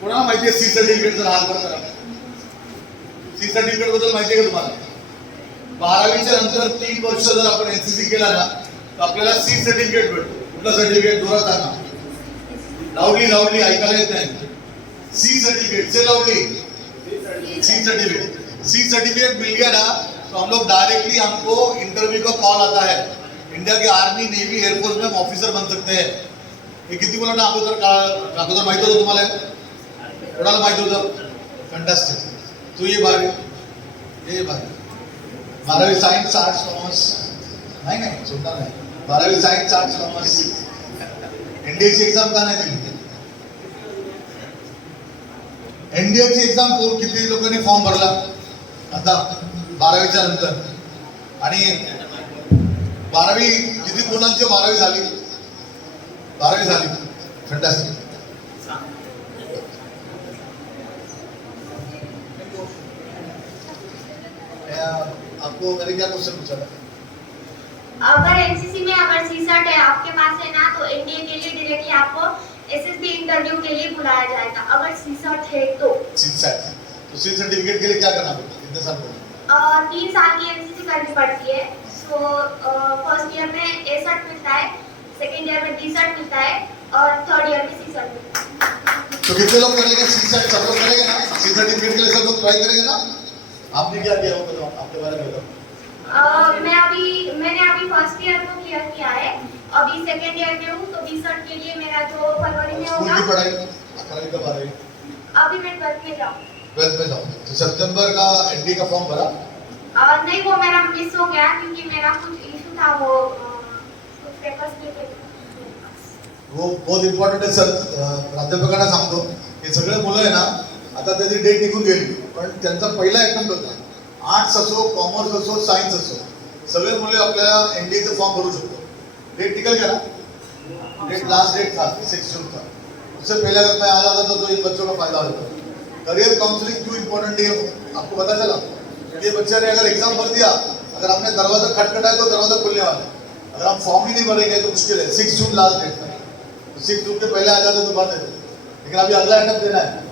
कोणाला माहिती आहे सी सर्टिफिकेटचा हात वर करा. सी सर्टिफिकेट बद्दल माहिती आहे का तुम्हाला? 12वीच्या नंतर 3 वर्ष जर आपण एनसीसी केला ना तर आपल्याला सी सर्टिफिकेट भेटतो. कुठलं सर्टिफिकेट? जोरात सांगा. लाऊडली ऐकायला येत नाही. सी सर्टिफिकेट से लाऊडली. सी सर्टिफिकेट मिल गया ना तो हम लोग डायरेक्टली हमको इंटरव्यू का कॉल आता है. इंडिया के आर्मी नेवी एयरफोर्स में हम ऑफिसर बन सकते हैं. हे किती मुलांना अगोदर माहित होतं तुम्हाला? कोणाला माहित होतं? फॅन्टास्टिक. तो ये 12वी सायन्स आर्ट्स कॉमर्स नाही सोडणार नाही. 12वी सायन्स आर्ट्स कॉमर्स एनडीएची एक्झाम का नाही दिली? एनडीएची एक्झाम किती लोकांनी फॉर्म भरला आता 12वीच्या नंतर? आणि 12वी किती मुलांची 12वी झाली? 12वी झाली. फॅन्टास्टिक. आपको मैंने क्या क्वेश्चन पूछा था? अगर एनसीसी में अगर सीसर्ट है आपके पास है ना तो एनडीए के लिए डायरेक्टली आपको एसएसबी इंटरव्यू के लिए बुलाया जाएगा. अगर सीसर्ट है तो सी सर्टिफिकेट के लिए क्या करना पड़ता है? कितने साल पड़ेगा? 3 साल की एनसीसी करनी पड़ती है. सो फर्स्ट ईयर में ए सर्ट मिलता है, सेकेंड ईयर में डी सर्ट मिलता है और थर्ड ईयर में सी सर्ट मिलता है. तो कितने लोग करेंगे सी सर्ट? सब लोग करेंगे ना? सी सर्टिफिकेट के लिए सब लोग ट्राई करेंगे ना? आपने क्या किया बताओ, आपके बारे में बताओ. मैंने अभी फर्स्ट ईयर को क्लियर किया है. अभी सेकेंड ईयर में हूँ तो बी सर्ट के लिए मेरा जो फरवरी में स्कूल होगा. की पढ़ाई 11वीं का 12वीं? अभी मैं 12th में जाऊँ. 12th में जाओ तो सितंबर का एनडी का फॉर्म भरा? नहीं वो मेरा मिस हो गया क्योंकि मेरा कुछ इशू था. वो कुछ पेपर्स नहीं थे. वो बहुत इम्पॉर्टंट आहे सर. प्राध्यापकांना सांगतो हे सगळे मुलं आहे ना आता त्याची डेट निघून गेली पण त्यांचा पहिला अटेम्प्ट होता. आर्ट्स असो, कॉमर्स असो, सायन्स असो, सगळे मुले आपल्याला एनडीएचं फॉर्म भरू शकतो. डेट निकल गया ना? डेट लास्ट डेट था 6 जून था. उससे पहले अगर मैं आ जाता तो इन बच्चों का फायदा होता. करियर काउंसलिंग क्यों इम्पोर्टेंट है आपको पता चला? ये बच्चे ने अगर एग्जाम भर दिया, अगर हमने दरवाजा खटखटाया तो दरवाजा खुलने वाला है. अगर हम फॉर्म ही नहीं भरेंगे तो मुश्किल है. 6 जून लास्ट डेट था. 6 जून के पहले आ जाते तो बात है, लेकिन अभी अगला अटेम्प्ट देना है.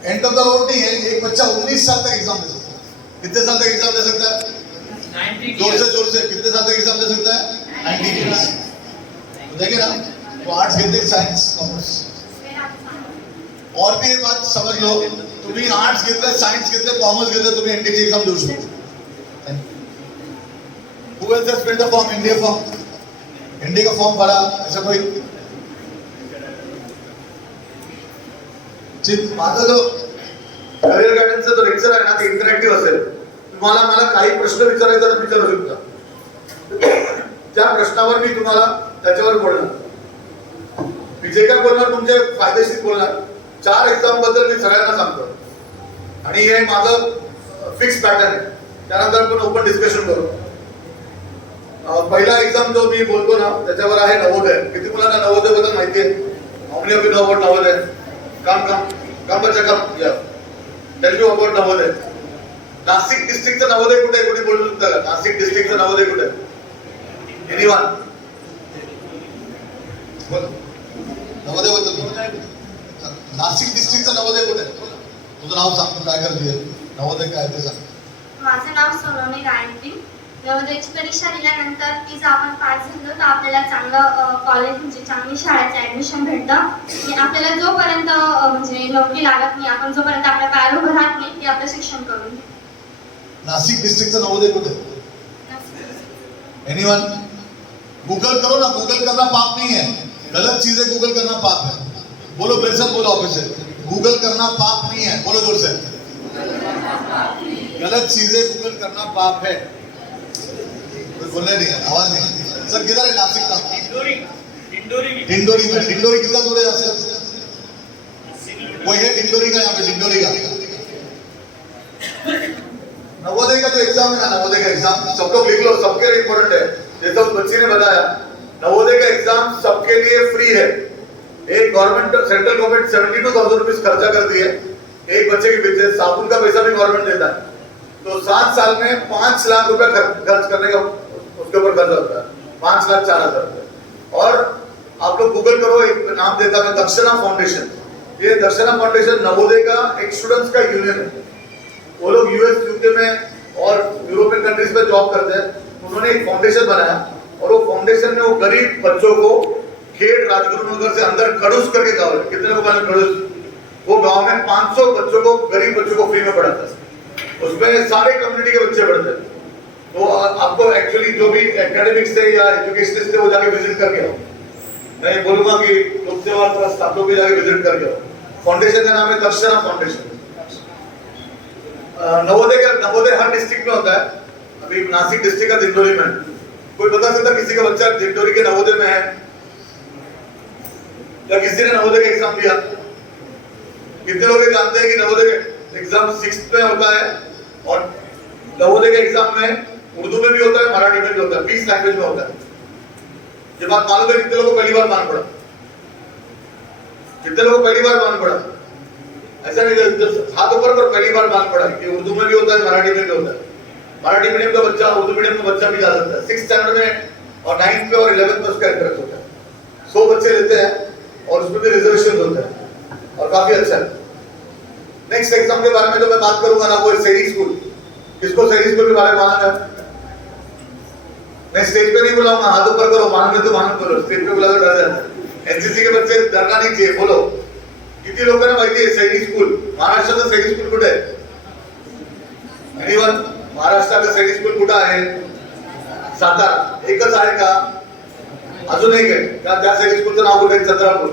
एंड ऑफ द रोड नहीं है. एक बच्चा 19 साल तक एग्जाम दे सकता है. कितने साल तक एग्जाम दे सकता है? 90 जोर से कितने साल तक एग्जाम दे सकता है? 90 इयर्स. तो देखिए ना, तो आर्ट्स घेते सायन्स कॉमर्स. और भी एक बात समझ लो, तुम्ही आर्ट्स घेतलं, सायन्स घेतलं, कॉमर्स घेतलं, तुम्ही एनडीएची एक्झाम देऊ शकता. Who will just fill the form? NDA form. NDA का फॉर्म भरा. ऐसा कोई माझा जो करियर गायडन्सचा जो लेक्चर आहे ना ते इंटरॅक्टिव्ह असेल. तुम्हाला मला काही प्रश्न विचारायचा तर विचारू शकता. त्या प्रश्नावर मी तुम्हाला त्याच्यावर बोलणार. मी जे काय बोलणार तुमचे फायदेशीर बोलणार. 4 एक्झाम बद्दल मी सगळ्यांना सांगतो आणि हे माझं फिक्स पॅटर्न आहे. त्यानंतर आपण ओपन डिस्कशन करू. पहिला एक्झाम जो मी बोलतो ना त्याच्यावर आहे नवोदय. किती मुलांना नवोदय बद्दल माहिती आहे? Alumni of Navodaya. काम बच्चा काम या tell you about Navodaya. Nashik डिस्ट्रिक्टचं नवोदय कुठे आहे? कोणी बोलू शकता का? नाशिक डिस्ट्रिक्टचं नवोदय कुठे आहे? एनीवन? नवोदय बद्दल नाशिक डिस्ट्रिक्टचं नवोदय कुठे आहे? तुझं नाव सांग, तू काय करते? नवोदय काय ते सांग. माझं नाव सोनोनी गायत्री. नवोदयची परीक्षा दिल्यानंतर ती जर आपण पास झालो तर आपल्याला चांगलं कॉलेज म्हणजे चांगली शाळेचं ऍडमिशन भेटतं. आणि आपल्याला जोपर्यंत म्हणजे नोकरी लागत नाही, आपण जोपर्यंत आपल्या पायावर उभं राहत नाही, ते आपलं शिक्षण करून. नाशिक डिस्ट्रिक्टचं नवोदय कुठे? एनीवन? गूगल करो ना. गूगल करना पाप नहीं है. गलत चीजें गूगल करना पाप है. बोलो मेरे साथ, बोलो ऑफिस से. गूगल करना पाप नहीं है. बोलो जोर से. गलत चीजें गूगल करना पाप है. बोलने नहीं है, आवाज नहीं. सर किधर है नासिक का? डिंडोरी में. डिंडोरी कितना दूर है यहाँ से? कोई है डिंडोरी का? यहाँ पे डिंडोरी का नवोदय का जो एग्जाम है ना, नवोदय का एग्जाम सब लोग लिख लो. सबके लिए इम्पोर्टेंट है. जैसे उस बच्ची ने बताया, नवोदय का एग्जाम सबके लिए फ्री है. एक गवर्नमेंट, सेंट्रल गवर्नमेंट 72,000 रुपीज खर्चा करती है एक बच्चे के पीछे. साबुन का पैसा भी गवर्नमेंट देता है. तो 7 साल में 5 लाख रुपए खर्च करने का उसके ऊपर खर्च होता है. 5,04,000 रुपए. और आप लोग गूगल करो, एक नाम देता है दक्षिणा फाउंडेशन. ये दर्शना फाउंडेशन नवोदय का एक स्टूडेंट्स का यूनियन है। वो लोग यूएस यूके में और यूरोपियन कंट्रीज में जॉब करते हैं। उन्होंने एक फाउंडेशन बनाया और वो फाउंडेशन में वो गरीब बच्चों को खेड़ राजगुरु नगर से अंदर खड़ूस करके गाँव है, कितने लोग मालूम खड़ूस, वो गांव में 500 बच्चों को, गरीब बच्चों को फ्री में पढ़ाता है। उसमें सारे कम्युनिटी के बच्चे पढ़ते हैं। तो आपको एक्चुअली जो भी एकेडमिक्स से या एजुकेशनिस्ट से वो जाके विजिट करके आओ। मैं बोलूंगा कि लोक सेवा ट्रस्ट आप लोग भी जाके विजिट करके आओ। फाउंडेशन का नाम है दर्शना फाउंडेशन। नवोदय हर डिस्ट्रिक्ट में होता है। अभी नासिक डिस्ट्रिक्ट का दिंडोरी में, कोई बता सकता किसी का बच्चा दिंडोरी के नवोदय में है या किसी ने नवोदय का एग्जाम दिया? कितने लोग ये जानते हैं कि नवोदय का एग्जाम 6th में होता है और नवोदय के एग्जाम में उर्दू में भी होता है, मराठी में भी होता है, 20 लैंग्वेज में होता है। ये बात मालूम है? कितने लोगों को पहली बार मालूम पड़ा? कितने लोगों को पहली बार मालूम पड़ा? ऐसा नहीं, हाथ ऊपर पर पहली बार मालूम पड़ा कि उर्दू में भी होता है, मराठी में भी होता है। मराठी मीडियम का बच्चा उर्दू मीडियम का बच्चा भी जा सकता है। 6th स्टैंडर्ड में और 9th में और 11th में उसका एंट्रेंस होता है। 100 बच्चे लेते हैं और उसमें भी रिजर्वेशन होता है और काफी अच्छा है। नेक्स्ट एग्जाम के बारे में जो मैं बात करूंगा ना, वो है सैनिक स्कूल। किसको सैनिक स्कूल के बारे में मालूम है? मैं स्टेज पे नहीं बुलाऊंगा, हाथ ऊपर करो, मालूम है तो मालूम करो। स्टेज पे बुला तो डर जाता है। एनसीसी के बच्चे डरना नहीं चाहिए, बोलो। किती लोकांना माहिती आहे सैनिक स्कूल? महाराष्ट्राचं सैनिक स्कूल कुठे आहे? एनीवन? महाराष्ट्राचं सैनिक स्कूल कुठे आहे? सातारा एकच आहे का? अजून एक आहे का? त्या सैनिक स्कूलचं नाव कुठे आहे? चंद्रापूर.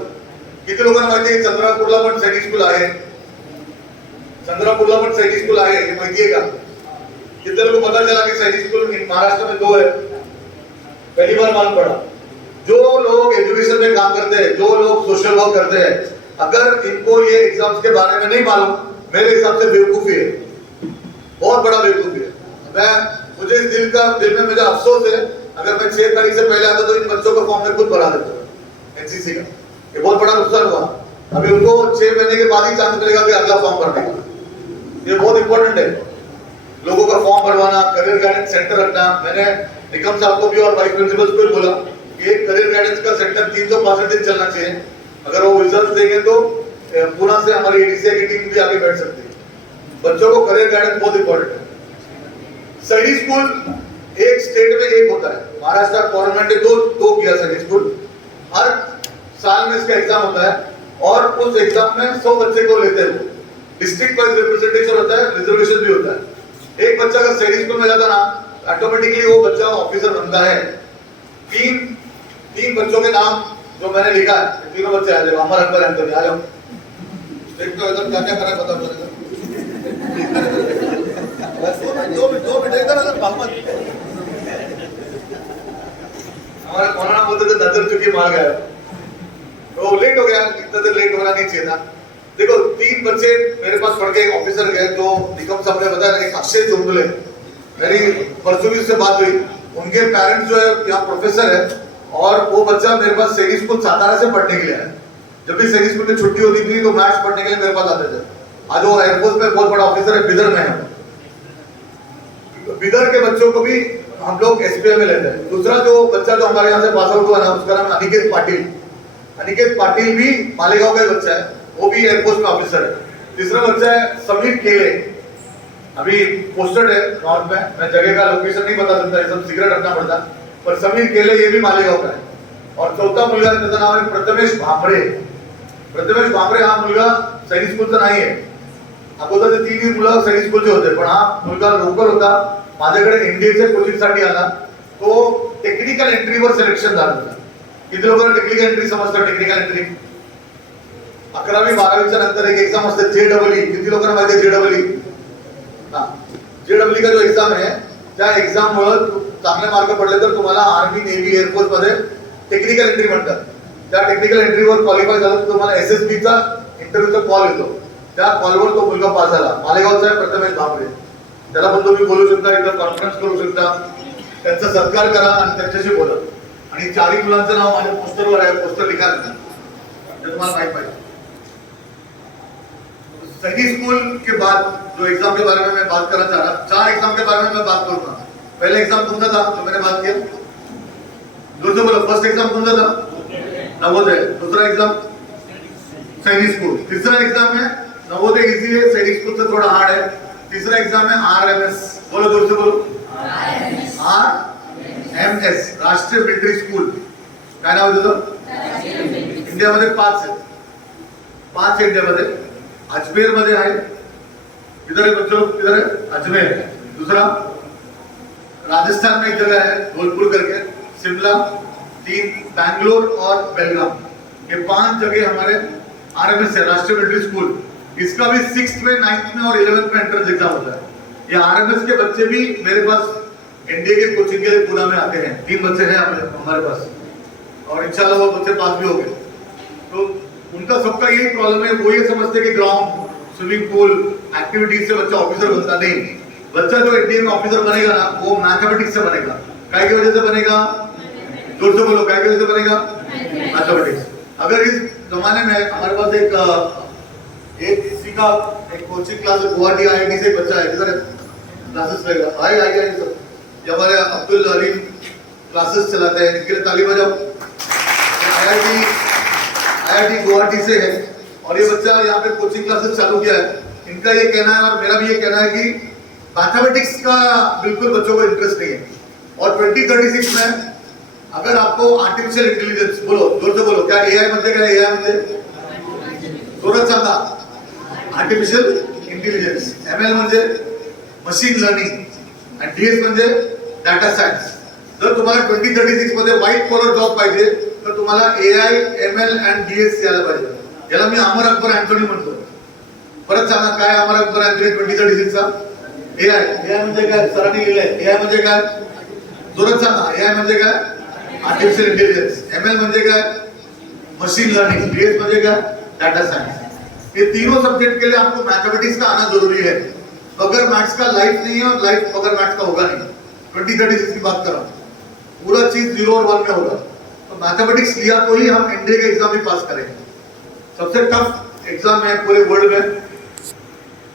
किती लोकांना माहिती आहे चंद्रापूरला पण सैनिक स्कूल आहे? चंद्रापूरला पण सैनिक स्कूल आहे, हे माहिती आहे का? कितने लोगों को पता चला कि सैनिक स्कूल महाराष्ट्र में 2 है? पहली बार मालूम पड़ा। जो लोग एजुकेशन में काम करते हैं, जो लोग सोशल वर्क करते हैं, अगर इनको ये एग्जाम्स के बारे में नहीं मालूम, मेरे हिसाब से बेवकूफी है, बहुत बड़ा बेवकूफी है। मुझे इस दिल में मुझे अफसोस है, अगर मैं 6 तारीख से पहले आता तो इन बच्चों का फॉर्म में खुद भरा देता एनसीसी का। ये बहुत बड़ा नुकसान हुआ। अभी उनको 6 महीने के बाद ही चांस मिलेगा कि अगला फॉर्म भरने का। ये बहुत इंपॉर्टेंट है, लोगों का फॉर्म भरवाना, करियर गाइडेंस सेंटर रखना। मैंने निगम साहब को भी और वाइस प्रिंसिपल्स को भी बोला कि एक करियर गाइडेंस का सेंटर 365 दिन चलना चाहिए। अगर वो रिजल्ट देंगे तो पुणे से हमारी एडीसीआई की टीम भी आगे बैठ सकती है। बच्चों को करियर गाइडेंस बहुत इंपॉर्टेंट है। सैनिक स्कूल एक स्टेट में एक होता है। महाराष्ट्र गवर्नमेंट ने दो किया सैनिक स्कूल। हर साल में इसका एग्जाम होता है और उस एग्जाम में 100 बच्चे को लेते हैं। डिस्ट्रिक्ट वाइज रिप्रेजेंटेशन होता है, रिजर्वेशन भी होता है। एक बच्चा अगर सैनिक स्कूल में जाता ना, ऑटोमेटिकली वो बच्चा ऑफिसर बनता है। तीन बच्चों के नाम जो मैंने लिखा है, तीनों बच्चे आ जाओ, अमर अकबर एंथोनी आ जाओ। देखते हो इधर क्या क्या करा पता चलेगा। 2 मिनट इधर इधर पालमत। हमारे मौलाना बोलते थे नजर चुकी मार गया, तो लेट हो गया। इतना देर लेट होना नहीं चाहिए था। देखो 3 बच्चे मेरे पास पढ़ के एक ऑफिसर गए, जो निगम साहब ने बताया, एक अक्षय चुंबले, मेरी परसों भी उससे बात हुई। उनके पेरेंट्स जो है यहाँ प्रोफेसर है और वो बच्चा मेरे पास सैनिक स्कूल सातारा से पढ़ने के लिए आया। जब भी सैनिक स्कूल में छुट्टी होती थी तो मैथ्स पढ़ने के लिए मेरे पास आते थे। आज वो एयरफोर्स में बहुत बड़ा ऑफिसर है, बिदर में है। बिदर के बच्चों को भी हम लोग एसपीएम में लेते हैं। दूसरा जो बच्चा जो हमारे यहाँ से पास आउट हुआ ना, उसका नाम अनिकेत पाटिल। अनिकेत पाटिल भी मालेगांव का बच्चा है, वो भी एयरफोर्स में ऑफिसर है। तीसरा बच्चा है समीर केले, अभी पोस्टेड है नॉर्थ में। मैं जगह का लोकेशन नहीं बता सकता, ये सब सीक्रेट रखना पड़ता, पर समीर केले ये भी मालेगांव का है। और चौथा मुलगा त्याचं नाव आहे प्रथमेश भांबरे। प्रथमेश भांबरे हा मुलगा सैनिक स्कूलचा नाही आहे। अगोदर ते 3 मुलं सैनिक स्कूलचे होते, पण हा मुलगा लोकल होता, माझ्याकडे एनडीएच्या कोचिंगसाठी आला। तो टेक्निकल एंट्रीवर सिलेक्शन झाला होता। किती लोकांना टेक्निकल एंट्री समजतं? टेक्निकल एंट्री 11वी 12वीच्या नंतर एक एग्जाम असते जेडब्ल्यू। किती लोकांना माहिती आहे जेडब्ल्यू? जेडब्ल्यू का जो एग्जाम आहे, त्या एग्जाम मुळे चांगले मार्क पडले तर तुम्हाला आर्मी, नेव्ही, एअरफोर्स मध्ये टेक्निकल एंट्री म्हणतात। त्या टेक्निकल एंट्रीवर क्वालिफाय झालं तर तुम्हाला एसएसबीचा इंटरव्ह्यूचा कॉल येतो। त्या कॉलवर तो मुलगा पास झाला। मालेगावचा आहे प्रथमेश भांबरे। त्याला पण तुम्ही बोलू शकता, इथं कॉन्फरन्स करू शकता, त्यांचा सत्कार करा आणि त्यांच्याशी बोला। आणि 4 मुलांचं नाव माझ्या पोस्टरवर आहे, पोस्टर लिखा है, तुम्हाला माहित पाहिजे। सैनिक स्कूल के बाद जो एग्जाम के बारे में मैं बात करना चाह रहा, 4 एग्जाम के बारे में मैं बात करूंगा। पहले एग्जाम कौन सा था जो मैंने बात किया? जोर से बोलो। फर्स्ट एग्जाम कौन सा था? नवोदय। दूसरा एग्जाम सैनिक स्कूल। तीसरा एग्जाम है नवोदय इजी है, सैनिक स्कूल से थोड़ा हार्ड है। तीसरा एग्जाम है RMS, बोलो जोर से बोलो, RMS राष्ट्रीय मिलिटरी स्कूल। काय नाव त्याचं? इंडियामध्ये 5 आहेत, 5 इंडियामध्ये। अजमेर मध्ये आहे, इधर है बच्चों, इधर है अजमेर। दूसरा राजस्थान में एक जगह है धौलपुर करके, शिमला, 3 बैंगलोर और बेलगाम, ये 5 जगह हमारे RMS है, राष्ट्रीय मिलिट्री स्कूल। इसका भी 6th में, 9th में और 11th में एंट्रेंस एग्जाम होता है। ये RMS के बच्चे भी मेरे पास एनडीए के कोचिंग के लिए पूना में आते हैं। 3 बच्चे हैं हमारे पास, और इंशाल्लाह वो बच्चे पास भी हो गए। तो उनका सबका यही प्रॉब्लम है, वो ये समझते कि ग्राउंड, स्विमिंग पूल, एक्टिविटीज से बच्चा ऑफिसर बनता नहीं। बच्चा जो एनडीए में ऑफिसर बनेगा ना, वो मैथमेटिक्स से बनेगा। काय की वजह से बनेगा? जोर से बोलो, काय की वजह से बनेगा? मैथमेटिक्स। अगर इस जमाने में हमारे पास एक किसी का एक कोचिंग क्लास गुवाहाटी IIT से बच्चा है, इधर क्लासेस लेगा, आए सब ये हमारे अब्दुल अलीम क्लासेस चलाते हैं, इसके लिए ताली बजाओ। IIT गुवाहाटी से है और ये बच्चा यहाँ पे कोचिंग क्लासेस चालू किया है। इनका ये कहना है और मेरा भी ये कहना है कि मैथमेटिक्स का बिल्कुल बच्चों को इंटरेस्ट नहीं है। और 2036 में अगर आपको आर्टिफिशियल इंटेलिजेंस, बोलो जोर से बोलो, क्या AI मध्ये काय? AI मध्ये जोरात सांगा, आर्टिफिशियल इंटेलिजन्स, ML म्हणजे मशीन लर्निंग आणि DS म्हणजे डाटा सायन्स। जर तुम्हाला 2036 मध्ये व्हाईट कॉलर जॉब पाहिजे तर तुम्हाला AI, ML and DS यायला पाहिजे। याला मी अमर अकबर अँथोनी म्हणतो। परत सांगा, काय अमर अकबर अँथोनी 2036 चा? AI म्हणजे काय? सरांनी लिहिलंय। AI म्हणजे काय? जोरात सांगा, AI म्हणजे काय? Artificial intelligence. ML म्हणजे काय? Machine learning. DS म्हणजे काय? Data science. ये तीनों सब्जेक्ट के लिए आपको मैथमेटिक्स का आना जरूरी है। बगैर मैथ्स का लाइफ नहीं है और लाइफ बगैर मैथ्स का होगा नहीं। 2036 की बात कर रहा हूँ, पूरा चीज 0 और 1 में होगा। तो मैथमेटिक्स लिया तो ही हम इंडिया के एग्जाम भी पास करेंगे। सबसे टफ एग्जाम है पूरे वर्ल्ड में,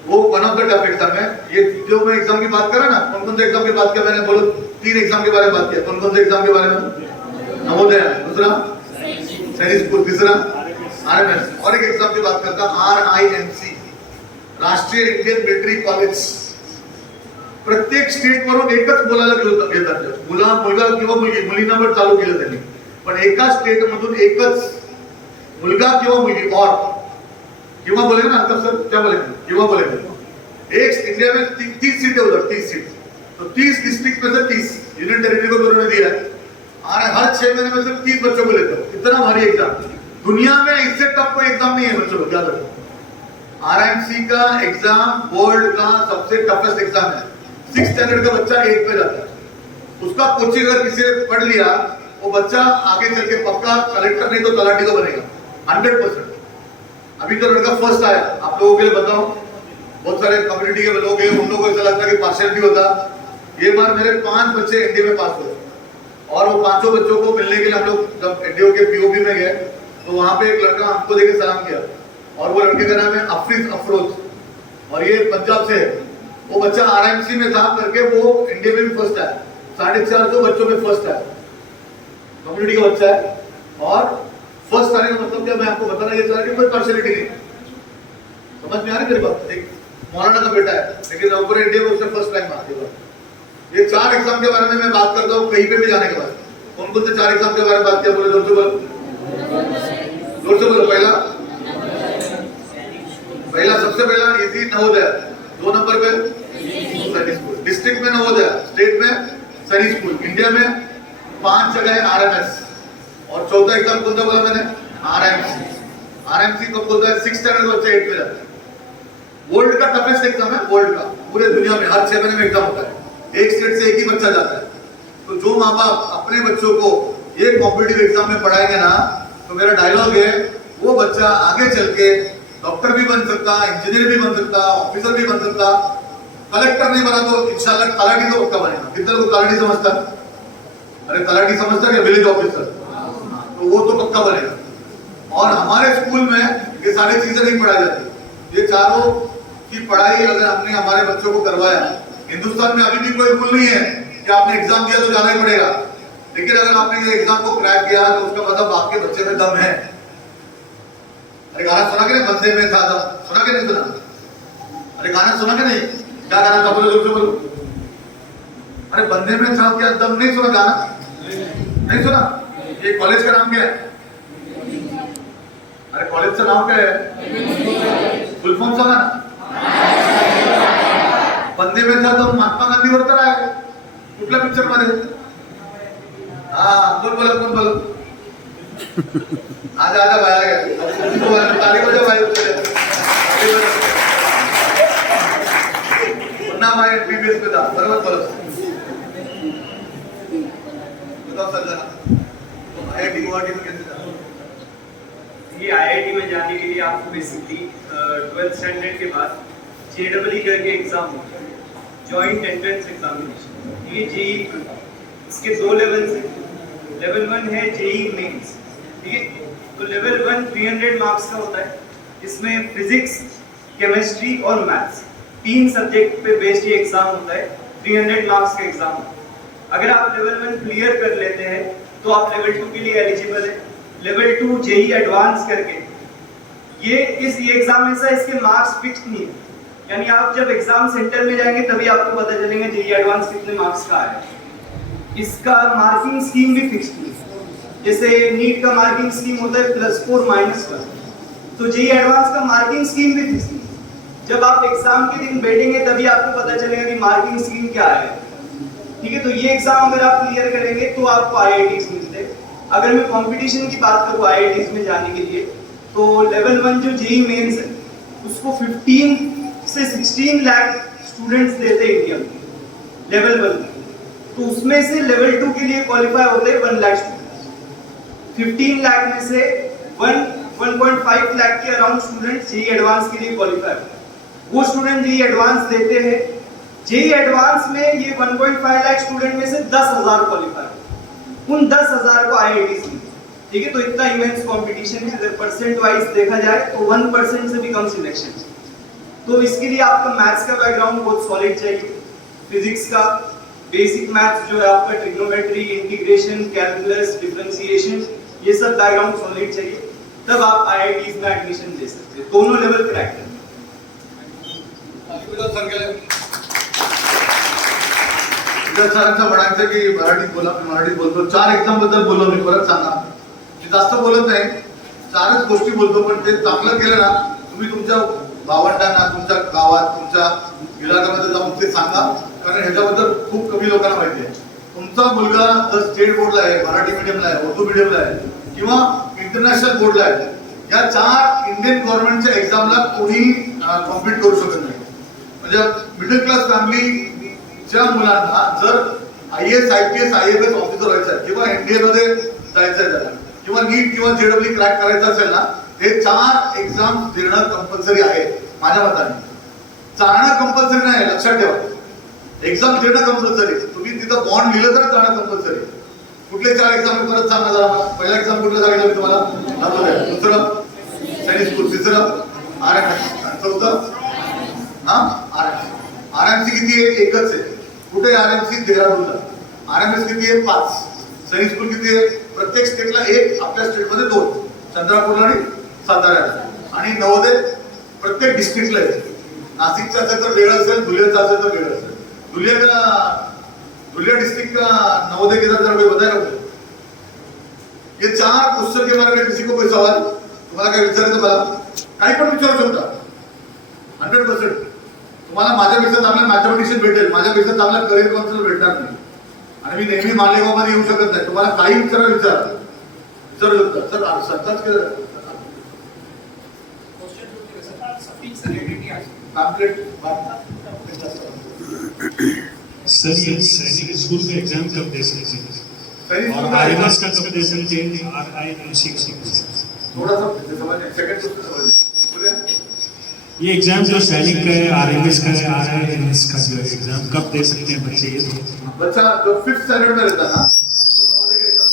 वो one of the tough exam है। ये जो मैं एग्जाम की बात कर रहा ना, कौन कौन से एग्जाम की बात किया मैंने? बोलो, 3 एग्जाम के बारे में बात किया। कौन कौन से एग्जाम के बारे में? नवोदय, दूसरा सैनिक स्कूल, तीसरा RMS, और एक एग्जाम की बात करता RIMC, राष्ट्रीय इंडियन मिलिट्री कॉलेज। प्रत्येक स्टेट वरून एकच बोलायला घेतात, मुलगा किंवा मुलगी, मुलींना पण चालू केलं त्यांनी, पण एका स्टेट मधून एकच मुलगा किंवा मुलगी, और किंवा बोलेंगे ना अंतर सर, क्या बोलेंगे? किंवा बोलेंगे। एक इंडिया में 30 सीटें उधर, 30 सीट, तो 30 डिस्ट्रिक्ट में से 30 यूनियन टेरिटरी को उन्होंने दिया है, और हर 6 महीने में से 30 बच्चों को लेते हो। इतना भारी एग्जाम, दुनिया में इससे टफ कोई एग्जाम नहीं है बच्चों को, याद रखो। RIMC का एग्जाम वर्ल्ड का सबसे टफेस्ट एग्जाम है। 6th स्टैंडर्ड का बच्चा 8 पे जाता है, उसका कोचिंग अगर किसी ने पढ़ लिया, वो बच्चा आगे चल के पक्का कलेक्टर नहीं तो तलाटी तो बनेगा 100%। अभी तो लड़का फर्स्ट आया, आप लोगों के लिए बताओ, बहुत सारे कम्युनिटी के लोग हैं, उन लोगों को ऐसा लगता है कि पार्शियलिटी होता। ये बार मेरे 5 बच्चे एनडीए में पास हुए, और वो 5 बच्चों को मिलने के लिए हम लोग जब एनडीओ के POP में गए, तो वहां पे एक लड़का हमको देके सलाम किया, और वो लड़के का नाम है अफरीज अफरोज, और ये पंजाब से है। वो बच्चा RIMC में था करके वो इंडिया में भी फर्स्ट आया, 450 बच्चों में फर्स्ट आया, कम्युनिटी का बच्चा है। और फर्स्ट आने का मतलब क्या, मैं आपको बताना ये चाह रही, कोई पार्शियलिटी नहीं, समझ में आ रही मेरी बात? एक मौलाना का बेटा है, लेकिन पूरे इंडिया में उसने फर्स्ट रैंक मार दिया। ये 4 एग्जाम के बारे में मैं बात करता हूँ, कहीं पे भी जाने के बाद। कौन कौन से 4 एग्जाम के बारे में बात किया? बोले जोर से बोलो, जोर से बोलो। पहला सबसे पहला इजी नवोदय, 2 नंबर पे सैनिक स्कूल, डिस्ट्रिक्ट में नवोदय, स्टेट में सैनिक स्कूल, इंडिया में 5 जगह है RMS, और चौथा एग्जाम कौन सा बोला मैंने? RIMC को बोलता है 6th स्टैंडर्ड बच्चे 8 में जाते हैं। वर्ल्ड का टफेस्ट एग्जाम है, वर्ल्ड का, पूरे दुनिया में हर 6 महीने में एग्जाम होता है, एक स्टेट से एक ही बच्चा जाता है। तो जो माँ बाप अपने बच्चों को ये कॉम्पिटिटिव एग्जाम में पढ़ाएंगे ना, तो मेरा डायलॉग है, वो बच्चा आगे चल के डॉक्टर भी बन सकता, इंजीनियर भी बन सकता, ऑफिसर भी बन सकता, कलेक्टर नहीं बना तो इंशाल्लाह तलाठी तो पक्का बनेगा। कितने लोग तलाठी समझता? अरे तलाठी समझता क्या? विलेज ऑफिसर, तो वो तो पक्का बनेगा। और हमारे स्कूल में ये सारी चीजें नहीं पढ़ाई जाती। ये चारों की पढ़ाई अगर हमने हमारे बच्चों को करवाया, हिंदुस्तान में अभी भी कोई रूल नहीं है कि आपने एग्जाम दिया तो जाना ही पड़ेगा, लेकिन अगर आपने ये एग्जाम को क्रैक किया तो उसका मतलब आपके बच्चे में दम है। अरे गाना सुना के नहीं, बंदे में था दम, सुना के नहीं सुना? अरे गाना सुना के नहीं? क्या गाना था, बोलो जोर से बोलो। अरे बंदे में था क्या दम, नहीं सुना गाना? नहीं सुना? ये कॉलेज का नाम क्या है? अरे कॉलेजचं नाव काय आहे? फुल फॉर्म सांगा ना. बंदे में था दम महात्मा गांधीवर तर आहे. कुठल्या पिक्चर मध्ये? हा कोण बोला, कोण बोला? आजा आजा बाहेर घ्या, ताली बजा बाहेर. पुन्हा माय बीबीएस पे जा, बरोबर बोला. आईआईटी गुवाहाटी में कैसे जा? ये आईआईटी में जाने के लिए आपको बेसिकली 12th स्टैंडर्ड के बाद जेईई करके एग्जाम होता है, जॉइंट एंट्रेंस एग्जामिनेशन. ये जेईई, इसके 2 लेवल्स हैं. लेवल 1 है जेईई मेंस, ठीक है. तो लेवल 1 300 मार्क्स का होता है. इसमें फिजिक्स, केमिस्ट्री और मैथ्स 3 सब्जेक्ट पे बेस्ड ये एग्जाम होता है. 300 मार्क्स का एग्जाम होता है. अगर आप लेवल 1 क्लियर कर लेते हैं तो आप लेवल 2 के लिए एलिजिबल है. लेवल 2 जेईई एडवांस करके ये एग्जाम ऐसा, इसके मार्क्स फिक्स नहीं है. यानी आप जब एग्जाम सेंटर में जाएंगे तभी आपको पता चलेगा जेईई एडवांस कितने मार्क्स का है. इसका मार्किंग स्कीम भी फिक्स नहीं है. जैसे नीट का मार्किंग स्कीम होता है +4 -1, तो जेईई एडवांस का मार्किंग स्कीम भी फिक्स नहीं है. जब आप एग्जाम के दिन बैठेंगे तभी आपको पता चलेगा कि मार्किंग स्कीम क्या है, ठीक है. तो ये एग्जाम अगर आप क्लियर करेंगे तो आपको आईआईटीज मिलते हैं. अगर मैं कंपटीशन की बात करूं आईआईटीज में जाने के लिए, तो लेवल 1 जो जेईई मेंस है उसको 15 से 16 लाख स्टूडेंट्स देते हैं इंडिया में लेवल 1 में. तो उसमें से लेवल 2 के लिए क्वालिफाई होते हैं 1 लाख स्टूडेंट्स. 15 लाख में से 1.5 लाख के अराउंड स्टूडेंट्स जेईई एडवांस के लिए क्वालिफाई होते हैं. वो स्टूडेंट जेईई एडवांस देते हैं. जेईई एडवांस में ये 1.5 लाख स्टूडेंट में से 10,000 क्वालिफाई, उन 10,000 को आईआईटीज मिलती है, ठीक है. तो इतना इमेंस कंपटीशन है. अगर परसेंट वाइज देखा जाए तो 1% से भी कम सिलेक्शन. तो इसके लिए आपका मैथ्स का बैकग्राउंड बहुत सॉलिड चाहिए. फिजिक्स का बेसिक मैथ्स जो है आपका, ट्रिग्नोमेट्री, इंटीग्रेशन, कैलकुलस, डिफरेंशिएशन, ये सब बैकग्राउंड सॉलिड चाहिए. तब आप आईआईटीज में एडमिशन ले सकते हैं. दोनों लेवल क्रैक करना. सरांचं म्हणायचं की मराठीत बोला, मी मराठीत बोलतो. 4 एक्झाम बद्दल बोललो मी, परत सांगा. मी जास्त बोलत नाही, 4च गोष्टी बोलतो. पण ते चांगलं केलं ना, तुम्ही तुमच्या भावंडांना, तुमच्या गावात, तुमच्या इलाक्यामध्ये जाऊन ते सांगा, कारण ह्याच्याबद्दल खूप कमी लोकांना माहिती आहे. तुमचा मुलगा जर स्टेट बोर्डला आहे, मराठी मिडियमला आहे, उर्दू मिडियमला आहे किंवा इंटरनॅशनल बोर्डला आहे, या 4 इंडियन गव्हर्नमेंटच्या एक्झामला कोणी कॉम्पिट करू शकत नाही. म्हणजे मिडल क्लास फॅमिलीच्या मुलांना जर IAS, IPS, IAS ऑफिसर व्हायचं आहे किंवा NDA मध्ये जायचं आहे त्याला, किंवा नीट किंवा JEE क्रॅक करायचं असेल ना, हे 4 एक्झाम देणं कंपल्सरी आहे माझ्या मताने. जाणं कंपल्सरी नाही, लक्षात ठेवा. एक्झाम देणं कंपल्सरी. तुम्ही तिथं बॉन्ड लिहिलं तर जाणं कंपल्सरी. कुठले 4 एक्झाम परत सांगा जरा मला. पहिला एक्झाम कुठलं सांगितलं मी तुम्हाला? दुसरं सैनिक स्कूल, तिसरं RMS, आणि चौथं RMC किती आहे? एकच आहे. कुठे RMC? देहरादूनला. RMS किती आहे? 5. सैनिक स्कूल किती आहे? प्रत्येक स्टेटला 1, आपल्या स्टेटमध्ये 2, चंद्रपूरला आणि साताऱ्याला. आणि नवोदय प्रत्येक डिस्ट्रिक्टला आहे. नाशिकचं असेल तर वेगळं असेल, धुळ्याचं असेल तर वेगळं असेल. धुलिया डिस्ट्रिक्ट का नवोदय केंद्र जरा कोई बताएगा मुझे? ये 4 क्वेश्चन के बारे में किसी को कोई सवाल? तुम्हाला काय विचारायचं? मला काही पण विचारू शकता. 100% तुम्हाला माझ्यापेक्षा चांगला मॅथमॅटिशियन भेटेल, माझ्यापेक्षा चांगला करिअर काउन्सिलर भेटणार नाही. आणि मी नेहमी मालेगाव मध्ये येऊ शकत नाही. तुम्हाला काही विचारू शकता. सर सरताच केलं सर, ये सैनिक स्कूल का एग्जाम कब दे सकते हैं और आईएएस का कब दे सकते हैं? RIMC थोड़ा सा सेकंड क्वेश्चन समझिए. ये एग्जाम जो सैनिक का है, RMS का है, RIMS का जो एग्जाम कब दे सकते हैं बच्चे? ये बच्चा जो 5th स्टैंडर्ड में रहता ना, तो नवोदय का एग्जाम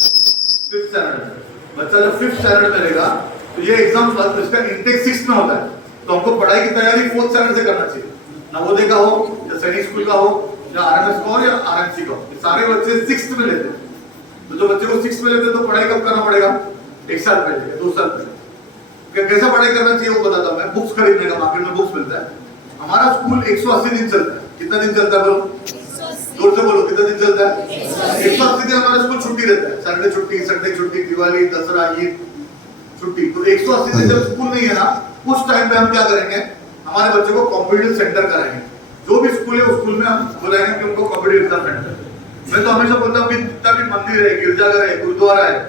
5th स्टैंडर्ड में. बच्चा जब 5th स्टैंडर्ड में रहेगा तो ये एग्जाम, इसका इंटेक 6th में होता है. तो हमको पढ़ाई की तैयारी 4th स्टैंडर्ड से करना चाहिए. नवोदय का हो या सैनिक स्कूल का हो या RMS का हो या RMC का हो, ये सारे बच्चे 6th में लेते हैं. तो जो बच्चे को 6th में लेते हैं तो पढ़ाई कब करना पड़ेगा? 1 साल पहले, 2 साल पहले. कैसा पढ़ाई करना चाहिए वो बताता हूँ मैं। बुक्स खरीदने का, मार्केट में बुक्स मिलता है। हमारा स्कूल 180 दिन चलता है। कितना दिन चलता है बोलो? जोर से बोलो, कितना दिन चलता है? 180 दिन हमारा स्कूल छुट्टी रहता है। सैटरडे छुट्टी, संडे छुट्टी, दिवाली, दसरा, ईद छुट्टी। तो 180 दिन जब स्कूल नहीं है ना, उस टाइम पे हम क्या करेंगे, हमारे बच्चों को कॉम्पिटिटिव सेंटर कराएंगे। जो भी स्कूल है उस स्कूल में हम बुलाएंगे कि उनको कॉम्पिटिटिव एग्जाम सेंटर। मैं तो हमेशा बोलता हूँ कि जितना भी मंदिर है, गिरजाघर है, गुरुद्वारा है,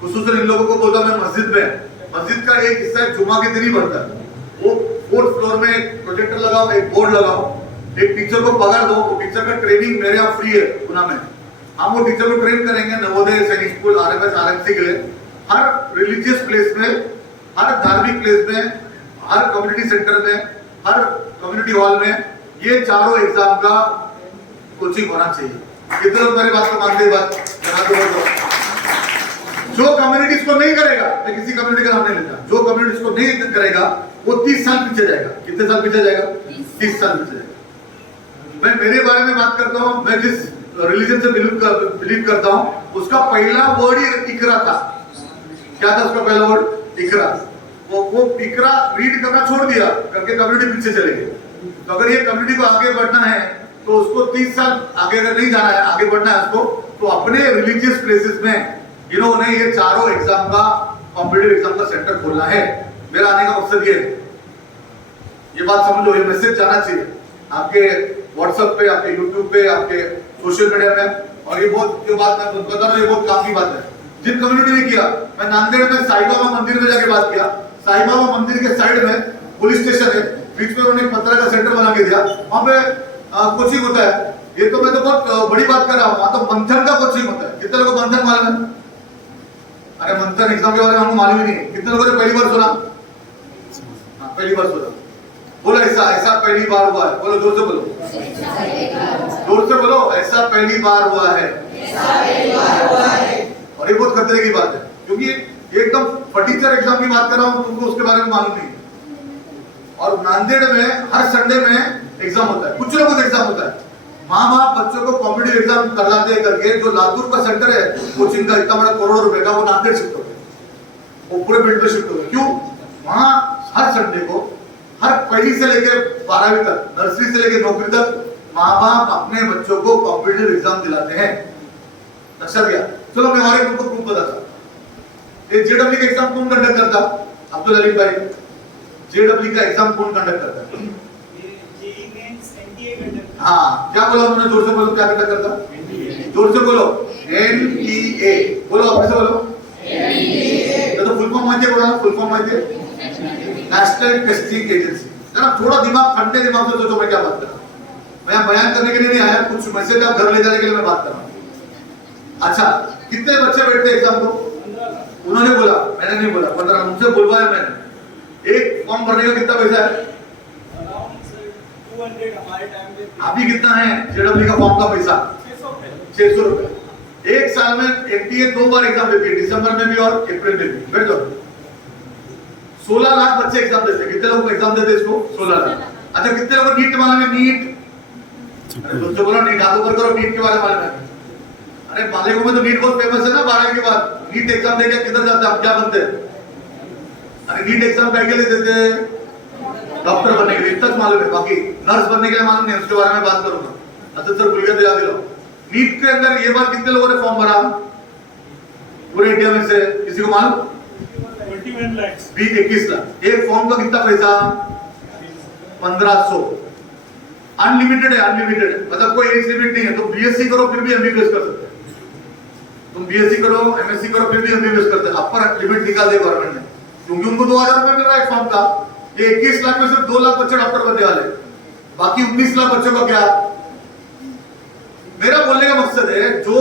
खुसूसन इन लोगों को बोलता हूँ मैं मस्जिद में, मस्जिद का एक हिस्सा जुमा के दिन ही बनता है। वो 4th फ्लोर में एक प्रोजेक्टर लगाओ, एक बोर्ड लगाओ, एक टीचर को पगार दो। वो टीचर का ट्रेनिंग मेरे यहाँ फ्री है पुणे में। हम वो टीचर को ट्रेन करेंगे नवोदय, सैनिक स्कूल, आरएमएस, आरएमसी के लिए। हर रिलीजियस प्लेस में, हर धार्मिक प्लेस में, हर कम्युनिटी सेंटर में, हर कम्युनिटी हॉल में ये चारों एग्जाम का कोचिंग होना चाहिए। कितने लोग मेरी बात को मानते हैं? बात जो कम्युनिटी इसको नहीं करेगा, मैं किसी कम्युनिटी का नाम नहीं लेता, जो कम्युनिटी इसको नहीं करेगा वो 30 साल पीछे जाएगा। कितने साल पीछे जाएगा? 30 साल पीछे जाएगा। मैं मेरे बारे में बात करता हूँ, मैं जिस रिलीजन से बिलीव करता हूँ उसका पहला वर्ड ही इकरा था। क्या था उसका पहला वर्ड? इकरा। वो इकरा रीड करना छोड़ दिया करके कम्युनिटी पीछे चले गए। तो अगर ये कम्युनिटी को आगे बढ़ना है तो उसको 30 साल आगे अगर नहीं जाना है, आगे बढ़ना है उसको, तो अपने रिलीजियस प्लेसेस में इन्होंने ये चारों एग्जाम का, कॉम्पिटिटिव एग्जाम का सेंटर खोलना है। मेरा आने का मकसद ये बात समझो, ये मैसेज जाना चाहिए आपके व्हाट्सएप पे, आपके यूट्यूब पे, आपके सोशल मीडिया में। और ये बहुत, जो बात मैं बता रहा हूँ, ये बहुत काम की बात है। जिन कम्युनिटी ने किया, मैं नांदेड़ में साईं बाबा मंदिर में जाके बात किया। साईं बाबा मंदिर के साइड में पुलिस स्टेशन है, बीच में उन्होंने एक पत्थर का सेंटर बना के दिया। वहां पे कोचिंग होता है। ये तो मैं तो बहुत बड़ी बात कर रहा हूँ। वहां तो मंथन का कोचिंग होता है। कितने लोगों को मंथन मालूम है? अरे मंथन एग्जाम के बारे में हमको मालूम ही नहीं। कितने लोगों ने पहली बार सुना? पहली बार सुना। बोलो ऐसा पहली बार हुआ है। बोलो जोर से बोलो, जोर से बोलो, ऐसा पहली बार हुआ है। और ये बहुत खतरे की बात है, क्योंकि एकदम फटीचर एग्जाम की बात कर रहा हूँ, तुमको उसके बारे में मालूम नहीं। और नांदेड़ में हर संडे में एग्जाम होता है, कुछ ना कुछ एग्जाम होता है। माँ बाप बच्चों को कॉम्पिटिटिव एग्जाम करवाते करके, जो लातूर का सेंटर है कोचिंग का, इतना बड़ा करोड़ों रुपए का, वो नांदेड़ शिफ्ट हो गए, वो पूरे बेल्ट पे शिफ्ट हो गए। क्यों? वहां हर संडे को, हर पहली से लेकर 12वीं तक, नर्सरी से लेकर 9वीं तक, माँ बाप अपने बच्चों को कॉम्पिटिटिव एग्जाम दिलाते हैं। अच्छा क्या? चलो मैं और एक तुमको प्रूफ बताता हूँ। ये जेडब्ल्यू का एग्जाम कौन कंडक्ट करता? अब्दुल अली भाई, जेडब्ल्यू का एग्जाम कौन कंडक्ट करता है? हाँ, क्या बोला उन्होंने? जोर से बोलो, क्या कंडक्ट करता? जोर से बोलो, NTA। बोलो, अपने से बोलो, तो फुल फॉर्म माहिती है? बोला फुल फॉर्म माहिती है? National testing agency. जरा थोड़ा दिमाग, ठंडे दिमाग से सोचो मैं क्या बात कर रहा हूँ। मैं बयान करने के लिए नहीं आया, कुछ मैसेज आप घर ले जाने के लिए मैं बात कर रहा हूँ। अच्छा, कितने बच्चे बैठते एग्जाम को? उन्होंने बोला, मैंने नहीं बोला, 15। उनसे बुलवाया मैंने। एक फॉर्म भरने का कितना पैसा है? अभी कितना है जेडब्ल्यू का फॉर्म का पैसा? 600 रुपए। एक साल में एनटीए 2 बार एग्जाम देती है, दिसंबर में भी और अप्रैल में भी। बैठ जाओ। 16 लाख बच्चे एग्जाम देते हैं। कितने लोग एग्जाम देते हैं इसको? 16 लाख। अच्छा, कितने लोग नीट के बारे में? नीट, अरे दोस्तों बोलो नीट, हाथ ऊपर करो, नीट के बारे में। अरे मालेगांव में तो नीट बहुत फेमस है ना। 12वीं के बाद नीट एग्जाम देके किधर जाते हैं? आप क्या बनते हैं? अरे नीट एग्जाम क्या के लिए देते हैं? डॉक्टर बनने के लिए, इतना मालूम है। बाकी नर्स बनने के लिए मालूम नहीं, उसके बारे में बात करूंगा। अच्छा सर, भूल गया तो याद दिलाओ। नीट के अंदर ये बात कितने लोगों ने फॉर्म भरा पूरे इंडिया में से? किसी को मालूम? 21 लाख। 21 लाख। एक फॉर्म का कितना पैसा? 1500। अनलिमिटेड है, अनलिमिटेड, मतलब कोई एज लिमिट नहीं है। तो बीएससी करो फिर भी एमबीबीएस कर सकते हैं। तुम बीएससी करो, एमएससी करो, फिर भी एमबीबीएस करते हैं। अपर लिमिट निकाल दे गवर्नमेंट ने, क्योंकि उनको 2000 रुपए मिल रहा है फॉर्म का। ये 21 लाख में सिर्फ 2 लाख बच्चे डॉक्टर बनने वाले, बाकी 19 लाख बच्चों का क्या? मेरा बोलने का मकसद है, जो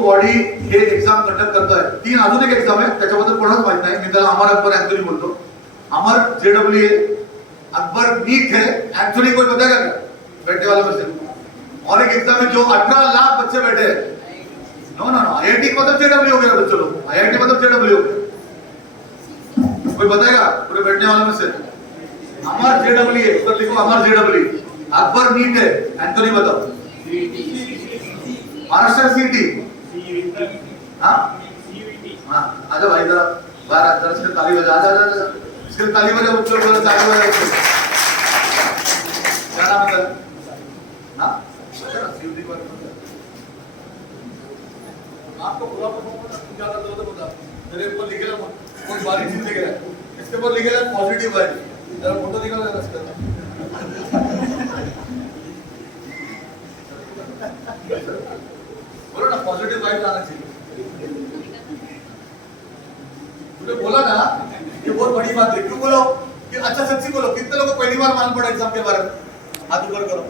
बॉडी हे एग्जाम कंडक्ट करता है, 3 अजून एक एक्झाम आहे, त्याच्याबद्दल कोणालाच माहित नाही। मी त्याला अमर अकबर एंथोनी बोलतो। अमर जेडब्ल्यू है, अकबर नीट है, एंथोनी कोई बताएगा क्या बैठने वाले में से? और एक एग्जाम है जो 18 लाख बच्चे बैठे हैं। नो नो नो, आईआईटी मतलब जेडब्ल्यू हो गया बच्चों लोग, आईआईटी मतलब जेडब्ल्यू हो गया। कोई बताएगा पूरे बैठने वालों में से? अमर जेडब्ल्यू है, ऊपर लिखो अमर जेडब्ल्यू। अकबर नीट है, एंथोनी बताओ। महाराष्ट्र सीटी। हाँ हाँ, आजा भाई जरा बाहर जरा इसके ताली बजा, आजा इसके ताली बजा, बच्चों को ताली बजा इसको। क्या नाम है? हाँ सीयूटी पर आपको पूरा परफॉर्मेंस ज्यादा तो बता मेरे ऊपर लिखेला कोई बारी चीज लिखेला इसके ऊपर लिखेला पॉजिटिव वाइब जरा फोटो निकाल जरा इसका बोलो ना पॉजिटिव वाइब आना चाहिए तूने बोला ना ये बहुत बड़ी बात है क्यों बोलो कि अच्छा सच्ची बोलो कितने लोगों को पहली बार मालूम पड़ा एग्जाम के बारे में हाथ ऊपर करो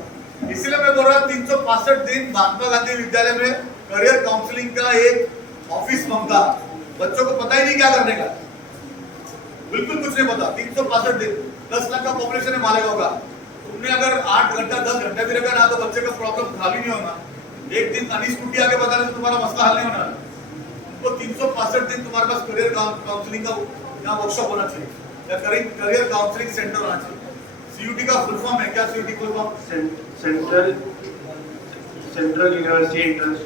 इसलिए मैं बोल रहा हूँ 365 दिन महात्मा गांधी विद्यालय में करियर काउंसलिंग का एक ऑफिस बनता बच्चों को पता ही नहीं क्या करने का बिल्कुल कुछ नहीं पता 365 दिन 10 लाख का पॉपुलेशन है मालेगांव का तुमने अगर 8 घंटा 10 घंटा भी रखा ना तो बच्चे का प्रॉब्लम खाली नहीं होगा एक दिन अनिश कुटी आके बता तो तुम्हारा मसला हल नहीं होना तो 365 दिन तुम्हारे पास करियर काउंसलिंग का यहाँ वर्कशॉप होना चाहिए या करियर काउंसलिंग सेंटर होना चाहिए सीयूटी का फुल फॉर्म है क्या CUET full form central university entrance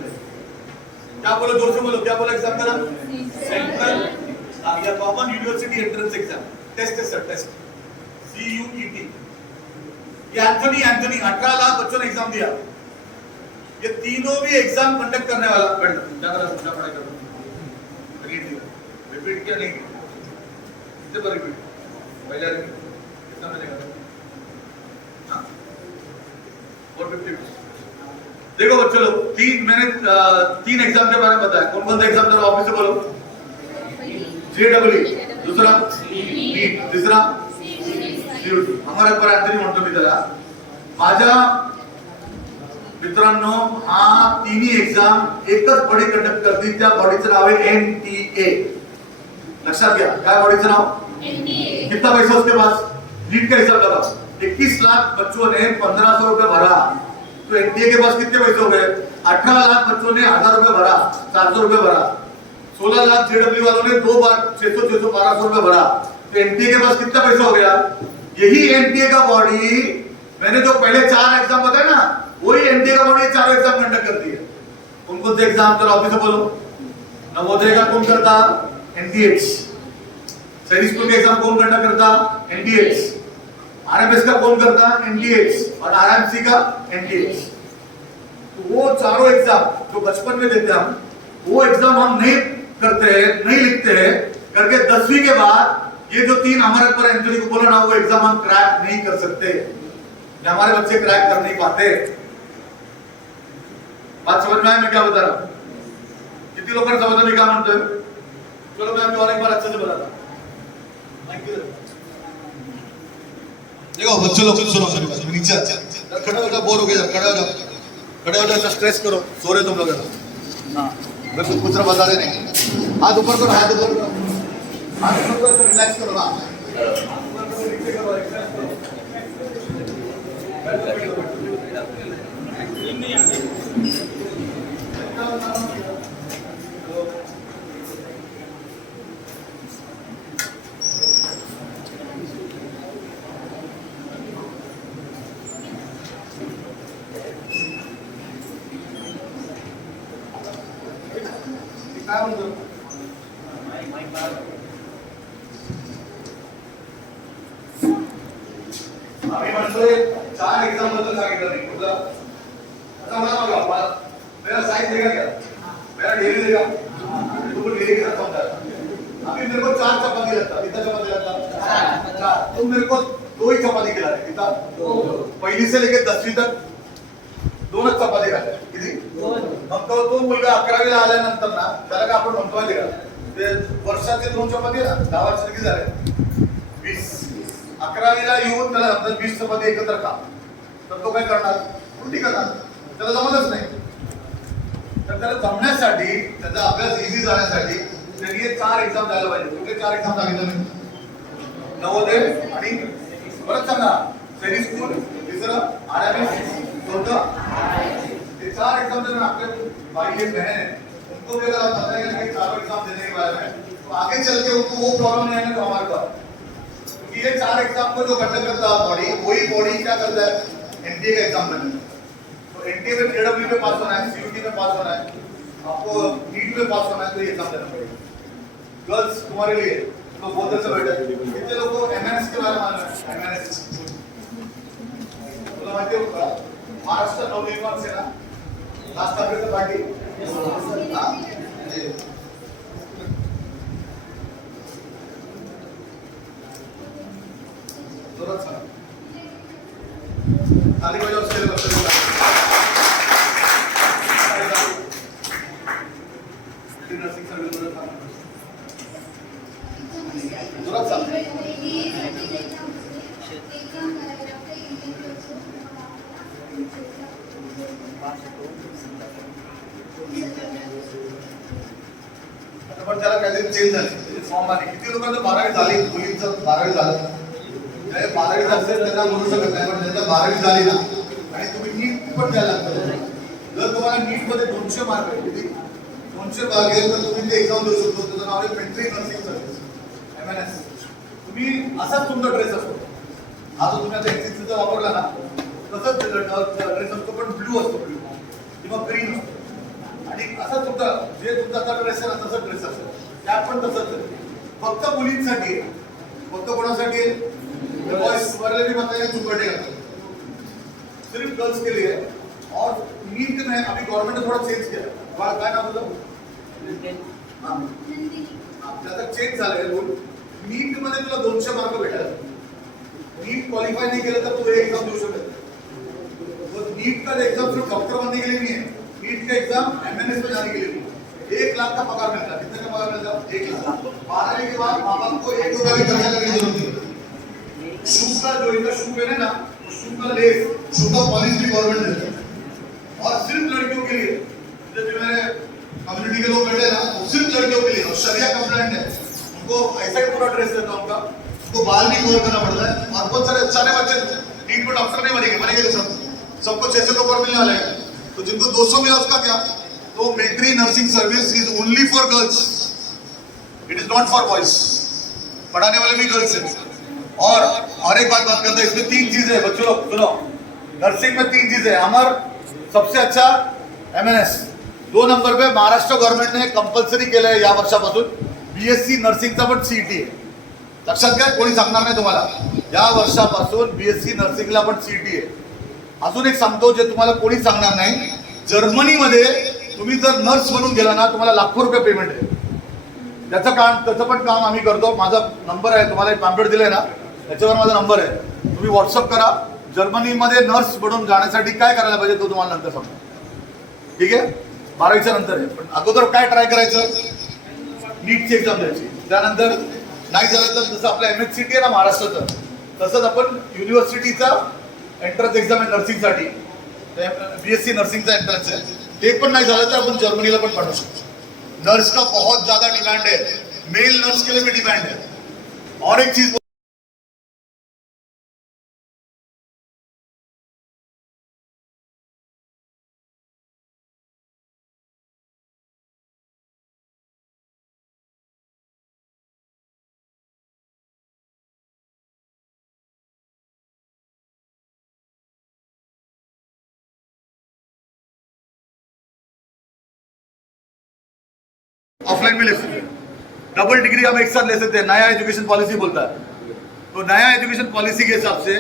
क्या बोलो जोर से बोलो क्या बोला एग्जाम का नाम सेंट्रल या common university entrance exam test है सर टेस्ट CUET ये एंथोनी 18 लाख बच्चों ने एग्जाम दिया ये तीनों भी एग्जाम कंडक्ट करने वाला क्या पढ़ाई कर रिपीट क्या नहीं कितने पर रिपीट पहले रिपीट कितना मिलेगा हाँ 450 देखो बच्चों लोग तीन एग्जाम के बारे में बताया कौन कौन सा एग्जाम जरा ऑफिस से बोलो JEE दूसरा नीट तीसरा CUT हमारे पर अँथोनी म्हणतो मी त्याला माझ्या मित्रांनो हा तिन्ही एग्जाम एकच बॉडी कंडक्ट करते त्या बॉडीचं नाव आहे NTA लक्षात घ्या काय बॉडीचं नाव NTA कितना पैसा उसके पास नीट का हिसाब लगाओ 21 लाख बच्चों ने 1500 रुपए भरा तो एनटीए के पास कितने पैसे हो गए 18 लाख बच्चों ने 1000 रुपए भरा 400 रुपए भरा 16 लाख जेडब्ल्यू वालों ने 2 बार 600 1200 रुपए भरा तो एनटीए के पास कितना पैसा हो गया यही एनटीए का बॉडी मैंने जो पहले 4 एग्जाम बताए ना वही एनटीए का बॉडी 4 एग्जाम कंडक्ट करती है उनको एग्जाम तो ऑफिस से बोलो नवोदय का कौन करता एनटीएच सैनिक स्कूल के एग्जाम कौन कंडक्ट करता एनटीएच आरएमएस का कौन करता एनटीएच और आरएमसी का एनटीएच तो वो चारों एग्जाम जो बचपन में देते हम वो एग्जाम हम नहीं करते हैं नहीं लिखते हैं करके 10वीं के बाद ये जो 3 हमारे पर एंथोनी को बोला ना वो एग्जाम हम क्रैक नहीं कर सकते हमारे बच्चे क्रैक कर नहीं पाते बात समझ में आया मैं क्या बता रहा हूं कितनी लोगों ने समझा मैं क्या मानते हो चलो मैं अभी और एक बार अच्छे से बताता देखो बच्चों लोग सुनो नीचे खड़े हो जाओ बोर हो गए खड़े हो जाओ स्ट्रेस करो सो रहे तुम लोग हाँ मैं कुछ बता रहे नहीं हाथ ऊपर करो हाथ ऊपर करो हाथ ऊपर करो रिलैक्स करो ना आम्ही म्हणतोय 4 एग्जाम बद्दल सांगितलं नाही कुठला आता मला बघा मेरा साइंस देगा क्या मेरा डेली देगा तुमको डेली का समझा अभी मेरे को 4 चपाती लगता कितना चपाती लगता 4 तुम मेरे को 2 ही चपाती खिला रहे कितना 2 पहली से लेके 10वीं तक 2च चपाती खाल्ल्या किती 2 मग तो मुलगा 11वीला आल्यानंतर ना त्याला का आपण म्हणतो माहिती का ते वर्षाचे 2 चपाती ना 10 वर्षाचे किती झाले 20 11वीला येऊन त्याला नंतर 20 चपाती एकत्र खा तर तो काय करणार उलटी करणार त्याला जमतच नाही तर त्याला जमण्यासाठी त्याचा अभ्यास इझी जाण्यासाठी त्यांनी हे 4 एक्झाम द्यायला पाहिजे कुठले 4 एक्झाम सांगितलं मी नवोदय आणि परत सांगा सैनिक स्कूल तिसरं आरएमएस चौथं ये 4 एग्जाम देने आपके भाई ये बहन है उनको भी अगर आप पता है कि 4 एग्जाम देने के बारे में तो आगे चल के उनको वो प्रॉब्लम नहीं आने को हमारे पास क्योंकि ये 4 एग्जाम को जो कंडक्ट करता है बॉडी वही बॉडी क्या करता है एनटीए का एग्जाम करता है तो एनटीए में जेडब्ल्यू में पास होना है सीयूटी में पास होना है आपको नीट में पास होना है तो ये एग्जाम देना पड़ेगा गर्ल्स तुम्हारे लिए तो बहुत अच्छा बेटा है। कितने लोगों को एमएनएस के बारे में मालूम है? एमएनएस तुला माहिती आहे का? महाराष्ट्र नवनिर्माण सेना लास्ट काँग्रेसचं पार्टी हा? जोरात सांगा. ताली बजाव केले बसले. नर्सिंग सर्व्हिस जोरात सांगा. जोरात सांगा. आता पण त्याला काहीतरी चेंज झाले फॉर्म आले. किती लोकांचं 12वी झाली, मुलींचं 12वी झालं, 12वी झालं त्यांना बोलू शकत नाही, पण त्यांना 12वी झाली ना आणि तुम्ही नीट पण द्यायला लागतं. जर तुम्हाला नीट मध्ये 200 मार्क आहे, 200 मार्क आहे तर तुम्ही ते एक्झाम देऊ शकतो. त्याचं नाव आहे मिलिटरी नर्सिंग सर्व्हिस एमएनएस. तुम्ही असाच तुमचा ड्रेस असतो, हा जो तुम्ही आता एनसीसीचा वापरला ना तसंच ड्रेस असतो, पण ब्लू असतो, ब्लू किंवा ग्रीन असतो. आणि असा तुमचा जे तुमचा आता ड्रेस आहे ना तसं ड्रेस असतो, त्यात पण तसंच आहे. फक्त मुलींसाठी, फक्त कोणासाठी बॉयज वाले भी बताइए तुम बैठेगा सिर्फ गर्ल्स के लिए. और नीट में अभी गवर्नमेंट ने थोड़ा चेंज किया. काय नाव होतं? त्याचा चेंज झालाय रूल. नीट मध्ये तुला 200 मार्क भेटतात. नीट क्वालिफाय नहीं केलं तर तू एक एग्जाम देऊ शकत. तो नीट का एग्जाम सिर्फ डॉक्टर बनने के लिए नहीं है. नीट का एग्जाम एमएनएस में जाने के लिए नहीं. 1 लाख का पगार मिलता है. कितने का पगार मिलता है? 1 लाख. 12वीं के बाद माँ बाप को 1 रुपया भी खर्चा करने की जरूरत नहीं. शू का जो इनका शू पहने ना, शू का लेस, शू का पॉलिश भी गवर्नमेंट देता है. और सिर्फ लड़कियों के लिए, जो मेरे कम्युनिटी के लोग बैठे ना, वो सिर्फ लड़कियों के लिए और शरिया कंप्लेंट है. उनको ऐसा ही पूरा ड्रेस देता हूँ उनका, उनको बाल भी कवर करना पड़ता है. और बहुत सारे बच्चे नीट में डॉक्टर नहीं बनेंगे तो सबको 600 तो ऊपर मिलने वाला है. तो जिनको 200 मिला उसका क्या? तो military nursing service is only for girls, it is not for boys. पढ़ाने वाले भी गर्ल्स हैं. और एक बात करते हैं, इसमें 3 चीजें हैं बच्चों लोग सुनो. नर्सिंग में 3 चीजें. अमर सबसे अच्छा एमएनएस. 2 नंबर पे महाराष्ट्र गव्हर्नमेंटने कंपल्सरी केलं आहे या वर्षापासून बीएससी नर्सिंगचा पण सीईटी आहे. लक्षात घ्या, कोणी सांगणार नाही तुम्हाला. या वर्षापासून बीएससी नर्सिंगला पण सीईटी आहे. अजून एक सांगतो जे तुम्हाला कोणी सांगणार नाही. जर्मनीमध्ये तुम्ही जर नर्स म्हणून गेला ना तुम्हाला लाखो रुपये पेमेंट आहे. त्याचं पण काम आम्ही करतो. माझा नंबर आहे, तुम्हाला एक पॅम्पलेट दिलंय ना त्याच्यावर माझा नंबर आहे. तुम्ही व्हॉट्सअप करा. जर्मनीमध्ये नर्स बनून जाण्यासाठी काय करायला पाहिजे तो तुम्हाला नंतर सांगतो. ठीक आहे, 12वीच्या नंतर आहे. पण अगोदर काय ट्राय करायचं? नीटची एक्झाम द्यायची. त्यानंतर नाही झालं तर जसं आपलं MHCT आहे ना महाराष्ट्राचं, तसंच आपण युनिव्हर्सिटीचा एंट्रन्स एक्झाम आहे नर्सिंगसाठी, बीएससी नर्सिंगचा एंट्रन्स आहे. ते पण नाही झालं तर आपण जर्मनीला पण पाठवू शकतो. नर्स का बहुत ज्यादा डिमांड है, मेल नर्स के लिए भी डिमांड है. और एक चीज ऑफलाइन भी ले सकते हैं. डबल डिग्री हम एक साथ ले सकते हैं. नया एजुकेशन पॉलिसी बोलता है. तो नया एजुकेशन पॉलिसी के हिसाब से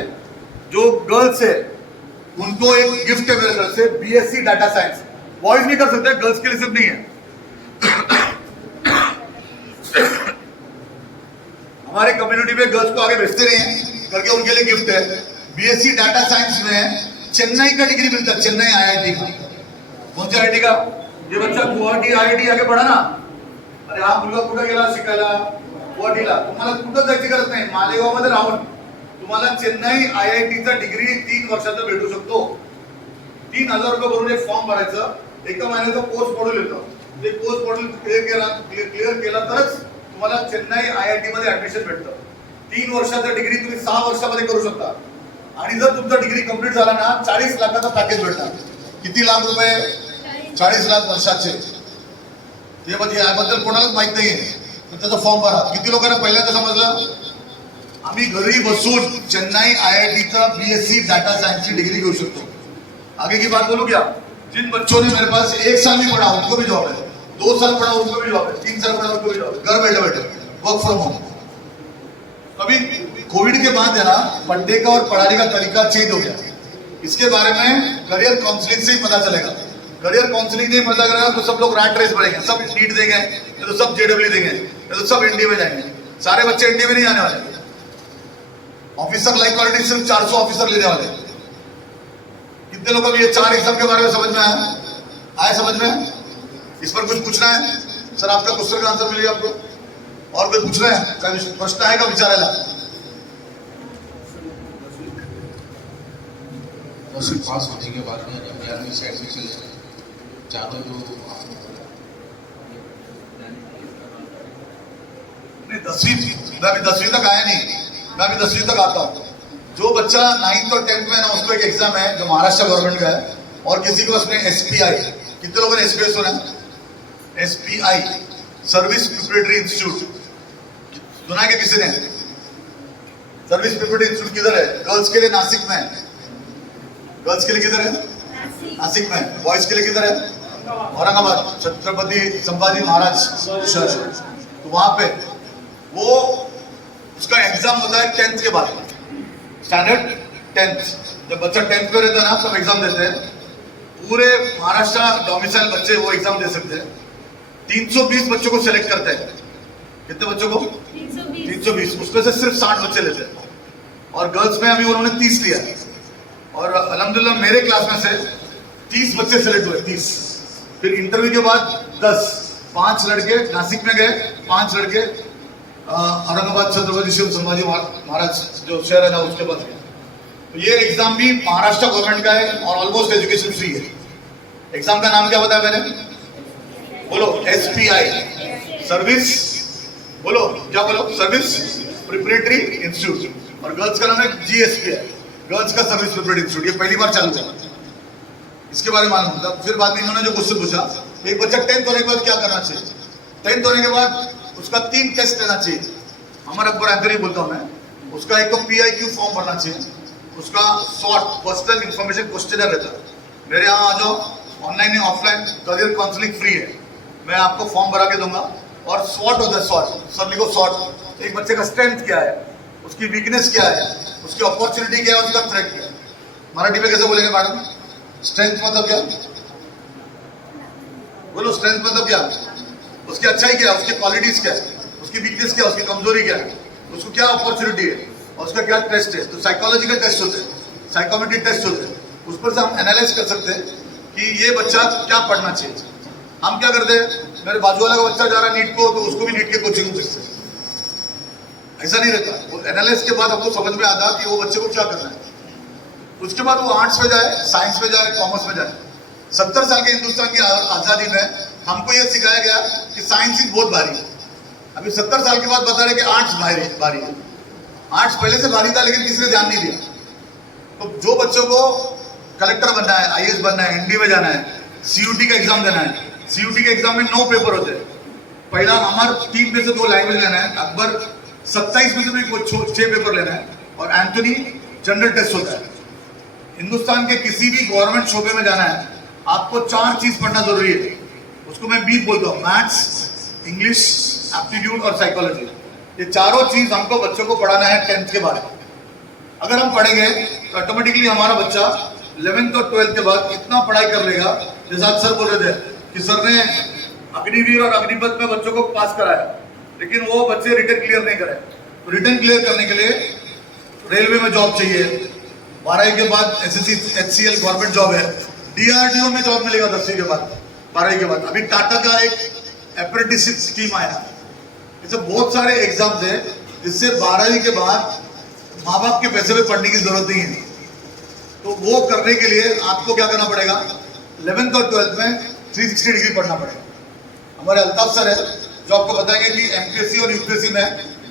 जो गर्ल्स है उनको एक गिफ्ट है मेरे तरफ से, बीएससी डाटा साइंस. बॉयज भी कर सकते हैं, गर्ल्स के लिए सिर्फ नहीं है. हमारे कम्युनिटी में गर्ल्स को आगे भेजते नहीं है करके उनके लिए गिफ्ट है. बीएससी डाटा साइंस में चेन्नई का डिग्री मिलता है, चेन्नई IIT का. कौन सी IIT का? ये बच्चा गुवाहाटी IIT आगे पढ़ा ना. अरे हा मुलगा कुठे गेला शिकायला? गुवाहाटीला. तुम्हाला कुठं जायची गरज नाही. मालेगाव मध्ये राहून तुम्हाला चेन्नई IITचा डिग्री 3 वर्षाचा भेटू शकतो. 3000 रुपये भरून एक फॉर्म भरायचं, 1 महिन्याचा कोर्स मॉड्यूल येतो. ते कोर्स मॉड्यूल क्लिअर केला तरच तुम्हाला चेन्नई IIT मध्ये ऍडमिशन भेटतं. 3 वर्षाचा डिग्री तुम्ही 6 वर्षामध्ये करू शकता. आणि जर तुमचा डिग्री कंप्लीट झाला ना 40 लाखाचा पॅकेज भेटणार. किती लाख रुपये? 40 लाख वर्षाचे. ते म्हणजे याबद्दल कोणालाच माहित नाहीये. तर त्याचा फॉर्म भरा. किती लोकांना पहिल्यांदा समजलं? आम्ही घरी बसून चेन्नई IITचा बीएससी डाटा साइंस की डिग्री घेऊ शकतो. आगे की बात बोलू क्या? जिन बच्चों ने मेरे पास 1 साल भी पढ़ा उनको भी जॉब है. 2 साल पढ़ा उनको भी जॉब है, 3 साल पढ़ा उनको भी जॉब है, घर बैठे बैठे वर्क फ्रॉम होम। अभी कोविड के बाद है ना, पढ़ने का और पढ़ाने का तरीका चेंज हो गया। इसके बारे में करियर काउंसलिंग से ही पता चलेगा। करियर काउंसलिंग नहीं पता करेगा तो सब लोग रैट रेस बढ़ेंगे, सब नीट देंगे, या तो सब जेडब्ल्यू देंगे, या तो सब एनडीए में जाएंगे। सारे बच्चे एनडीए में नहीं आने वाले। ऑफिसर लाइक क्वालिटी सिर्फ 400 ऑफिसर लेने वाले। कितने लोगों को ये 4 एग्जाम के बारे में समझ में आया समझ में? इस पर कुछ पूछना है? सर आपका क्वेश्चन का आंसर मिलेगा आपको। और कोई पूछ रहे हैं? प्रश्न है का विचारायला? 10वीं पास होने के बाद में जब 11वीं से एडमिशन चाहते हो तो नहीं, 10वीं मैं अभी 10वीं तक आया नहीं, मैं अभी 10वीं तक आता हूँ। जो बच्चा 9th और 10th में है ना, उसको एक एग्जाम है जो महाराष्ट्र गवर्नमेंट का है, और किसी को उसमें SPI, कितने लोगों ने SPI सुना? SPI सर्विस प्रिपरेटरी इंस्टीट्यूट सुना है क्या किसी ने? सर्विस प्रिपरेटरी इंस्टीट्यूट किधर है? गर्ल्स के लिए नासिक में है। गर्ल्स के लिए किधर है? नासिक में। बॉयज के लिए किधर है? औरंगाबाद, छत्रपति संभाजी महाराज शहर। तो वहां पे वो उसका एग्जाम होता है 10th के बाद, स्टैंडर्ड 10th। जब बच्चा 10th में रहता है ना, सब एग्जाम देते हैं। पूरे महाराष्ट्र डोमिसाइल बच्चे वो एग्जाम दे सकते हैं। 320 बच्चों को सिलेक्ट करते हैं। कितने बच्चों को? 320। उसमें से सिर्फ 60 बच्चे लेते हैं। और गर्ल्स में अभी उन्होंने 30 लिया। और अल्हम्दुलिल्लाह मेरे क्लास में से 30 बच्चे सिलेक्ट हुए, 30। फिर इंटरव्यू के बाद 10, 5 लड़के नासिक में गए, 5 लड़के औरंगाबाद छत्रपति शिव संभाजी महाराज जो शहर है ना उसके पास गए। तो ये एग्जाम भी महाराष्ट्र गवर्नमेंट का है और ऑलमोस्ट एजुकेशन फ्री है। एग्जाम का नाम क्या बताया मैंने? बोलो SPI सर्विस, बोलो क्या बोलो? Service preparatory institute. और गर्ल्स का नाम है GSPI, गर्ल्स का सर्विस प्रिपरेटरी इंस्टीट्यूट। ये पहली बार चालू हुआ, इसके बारे में मालूम था। फिर बाद में इन्होंने जो क्वेश्चन पूछा, एक बच्चा 10th होने के बाद क्या करना चाहिए? 10th होने के बाद उसका 3 टेस्ट लेना चाहिए। अमर अकबर एंथनी बोलता हूं मैं। उसका एक तो PIQ फॉर्म भरना चाहिए, उसका शॉर्ट पर्सनल इंफॉर्मेशन क्वेश्चनर रहता है। मेरे यहाँ आ जाओ, ऑनलाइन या ऑफलाइन करियर काउंसलिंग फ्री है। मैं आपको फॉर्म भरा के दूंगा। और SWOT होता है, SWOT सर लिखो SWOT। एक बच्चे का स्ट्रेंथ क्या है, उसकी वीकनेस क्या है, उसकी अपॉर्चुनिटी क्या है, उसका थ्रेट क्या है। मराठी में कैसे बोलेंगे मैडम? स्ट्रेंथ मतलब क्या? बोलो स्ट्रेंथ मतलब क्या? उसकी अच्छाई क्या है, उसकी क्वालिटीज क्या है, उसकी वीकनेस क्या है, उसकी कमजोरी क्या है, उसको क्या अपॉर्चुनिटी है, और उसका क्या टेस्ट है। तो साइकोलॉजिकल टेस्ट होते हैं, साइकोमेट्रिक टेस्ट होते हैं। उस पर से हम एनालाइज कर सकते हैं कि ये बच्चा क्या पढ़ना चाहिए। हम क्या करते हैं, मेरे बाजू वाला का बच्चा जा रहा है नीट को, तो उसको भी नीट के कोचिंग में भेजते हैं। ऐसा नहीं रहता। वो एनालिसिस के बाद हमको समझ में आता कि वो बच्चे को क्या करना है। उसके बाद वो आर्ट्स में जाए, साइंस में जाए, कॉमर्स में जाए। 70 साल के हिंदुस्तान की आजादी में हमको ये सिखाया गया कि साइंस ही बहुत भारी है। अभी 70 साल के बाद बता रहे कि आर्ट्स भारी है। आर्ट्स पहले से भारी था, लेकिन किसी ने ध्यान नहीं दिया। तो जो बच्चों को कलेक्टर बनना है, IAS बनना है, एनडी में जाना है, CUT का एग्जाम देना है। CUT के एग्जाम में 9 पेपर होते हैं। पहला अमर 3 में से 2 लैंग्वेज लेना है, अकबर 27 में से भी 6 पेपर लेना है, और एंथनी जनरल टेस्ट होता है। हिंदुस्तान के किसी भी गवर्नमेंट शोबे में जाना है, आपको 4 चीज पढ़ना जरूरी है। उसको मैं बीट बोलता हूँ, मैथ्स, इंग्लिश, एप्टीट्यूड और साइकोलॉजी। ये चारों चीज हमको बच्चों को पढ़ाना है 10th के बाद। अगर हम पढ़ेंगे तो ऑटोमेटिकली हमारा बच्चा 11th और 12th के बाद इतना पढ़ाई कर लेगा। जैसा आज सर बोल रहे थे कि सर ने अग्निवीर और अग्निपथ में बच्चों को पास कराया, लेकिन वो बच्चे रिटर्न क्लियर नहीं करे। तो रिटर्न क्लियर करने के लिए रेलवे में जॉब चाहिए, 12वीं के बाद SSC HCL गवर्नमेंट जॉब है, DRDO में जॉब मिलेगा 10वीं के बाद, 12वीं के बाद। अभी टाटा का एक अप्रेंटिसशिप स्कीम आया। ऐसे बहुत सारे एग्जाम्स हैं जिससे 12वीं के बाद माँ बाप के पैसे में पढ़ने की जरूरत नहीं है। तो वो करने के लिए आपको क्या करना पड़ेगा, 11th और 12th में 360 डिग्री पढ़ना पड़ेगा। हमारे अल्ताफ सर है जो आपको बताएंगे कि MPSC और UPSC में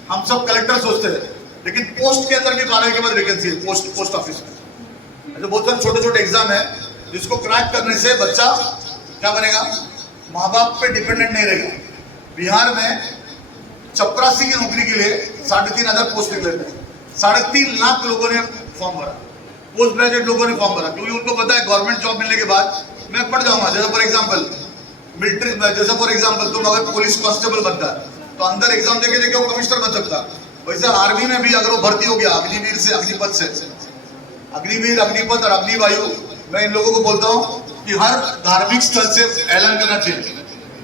हम सब कलेक्टर सोचते हैं, लेकिन पोस्ट के अंदर भी 12वीं के बाद वैकेंसी है पोस्ट ऑफिस में। ऐसे बहुत सारे छोटे छोटे एग्जाम है जिसको क्रैक करने से बच्चा क्या बनेगा, माँ बाप पे डिपेंडेंट नहीं रहेगा। बिहार में चपरासी की नौकरी के लिए 3,500 पोस्ट निकले थे, 3.5 लाख लोगों ने फॉर्म भरा, पोस्ट ग्रेजुएट लोगों ने फॉर्म भरा, क्योंकि उनको पता है गवर्नमेंट जॉब मिलने के बाद मैं पढ़ जाऊंगा। जैसे फॉर एग्जाम्पल मिलिट्री, जैसे फॉर एग्जाम्पल तुम अगर पुलिस कांस्टेबल बनता है तो अंदर एग्जाम देके देके वो कमिश्नर बन सकता है। वैसे आर्मी में भी अगर वो भर्ती हो गया अग्निवीर से, अग्निपथ से, अग्निवीर, अग्निपथ और अग्निवायु, मैं इन लोगों को बोलता हूँ कि हर धार्मिक स्थल से ऐलान करना चाहिए।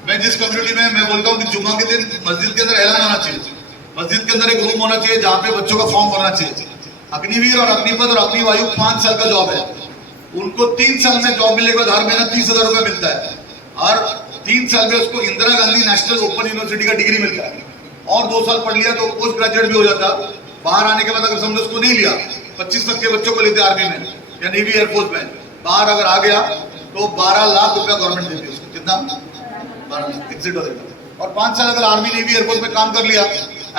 मैं जिस कम्युनिटी में मैं बोलता हूँ कि जुम्मा के दिन मस्जिद के अंदर ऐलान होना चाहिए, मस्जिद के अंदर एक रूम होना चाहिए जहाँ पे बच्चों का फॉर्म भरना चाहिए। अग्निवीर और अग्निपथ और अग्निवायु 5 साल का जॉब है, उनको 3 साल में जॉब मिलने के बाद हर महीना 30,000 रुपये मिलता है और 3 साल में उसको Indira Gandhi national open university का डिग्री मिलता है और 2 साल पढ़ लिया तो पोस्ट ग्रेजुएट भी हो जाता। बाहर आने के बाद अगर समझो उसको नहीं लिया, 25 तक के बच्चों को लेते आर्मी में या नेवी एयरफोर्स में, बाहर अगर आ गया तो 12 लाख रुपया गवर्नमेंट देती है उसको। कितना? 12 लाख एग्जिट हो जाएगा। और 5 साल अगर आर्मी नेवी एयरफोर्स में काम कर लिया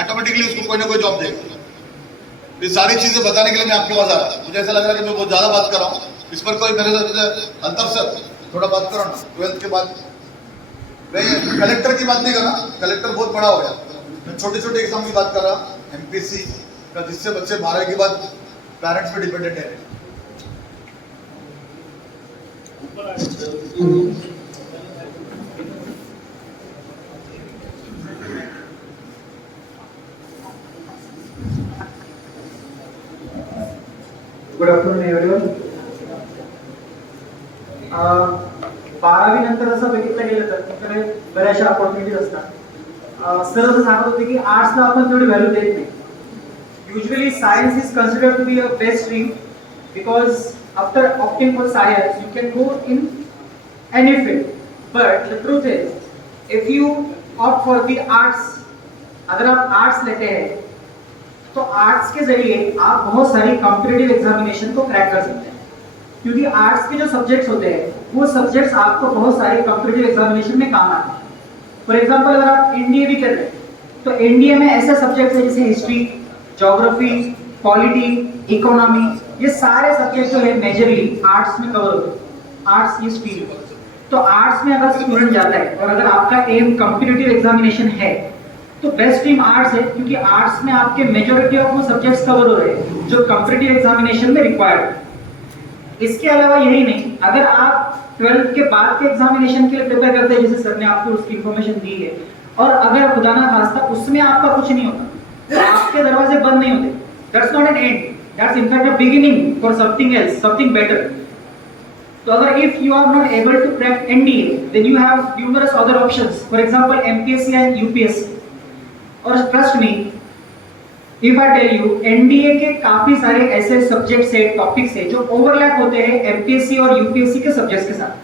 ऑटोमेटिकली उसको कोई ना कोई जॉब देगा। ये सारी चीजें बताने के लिए मैं आपके पास आ रहा हूँ। मुझे ऐसा लग रहा है कि मैं बहुत ज्यादा बात कर रहा हूँ, इस पर कोई मेरे साथ अल्ताफ सर थोड़ा बात करो ना। 12th के बाद मैं कलेक्टर की बात नहीं कर रहा, कलेक्टर बहुत बड़ा हो गया, मैं छोटे छोटे एग्जाम की बात कर रहा, एमपीएससी का, जिससे बच्चे 12वीं के बाद पेरेंट्स पे डिपेंडेंट है। Good afternoon everyone. 12वी नंतर असं बघितलं गेलं तर तुमच्याकडे बऱ्याचशा अपॉर्च्युनिटीज असतात. सर असं सांगत होते की आर्ट्सला आपण तेवढी व्हॅल्यू देत नाही. Usually science is considered to be a best stream because after opting for science you can go in any field. But the truth is if you opt for the arts, अगर आप arts लेते हैं तो arts के जरिए आप बहुत सारी कॉम्पिटिटिव एग्जामिनेशन को क्रैक कर सकते हैं, क्योंकि आर्ट्स के जो सब्जेक्ट्स होते हैं वो सब्जेक्ट्स आपको बहुत सारे कॉम्पिटिटिव एग्जामिनेशन में काम आते हैं. फॉर एग्जांपल अगर आप एनडीए भी कर रहे हैं तो एनडीए में ऐसे सब्जेक्ट्स हैं जैसे हिस्ट्री, ज्योग्राफी, पॉलिटी, इकोनॉमी, ये सारे सब्जेक्ट जो है मेजरली आर्ट्स में कवर होते हैं. आर्ट्स ये स्ट्रीम है. तो आर्ट्स में अगर स्टूडेंट जाता है और अगर आपका एम कॉम्पिटिटिव एग्जामिनेशन है तो बेस्ट स्ट्रीम आर्ट्स है, क्योंकि आर्ट्स में आपके मेजॉरिटी ऑफ वो सब्जेक्ट्स कवर हो रहे हैं जो कॉम्पिटिटिव एग्जामिनेशन में रिक्वायर्ड है. इसके अलावा यही नहीं, अगर आप 12th के बाद के एग्जामिनेशन के लिए प्रिपेयर करते हैं, जैसे सर ने आपको उसकी इंफॉर्मेशन दी है, और अगर खुदा ना खास्ता उसमें आपका कुछ नहीं होता तो आपके दरवाजे बंद नहीं होते. That's not an end, that's in fact a beginning for something else, something better. तो अगर if you are not able to crack NDA then you have numerous other options, for example MPSC and UPSC. और trust me if I tell you, NDA के काफी सारे ऐसे subjects है, topics है जो ओवरलैप होते हैं एमपीएससी और यूपीएससी के सब्जेक्ट्स के साथ.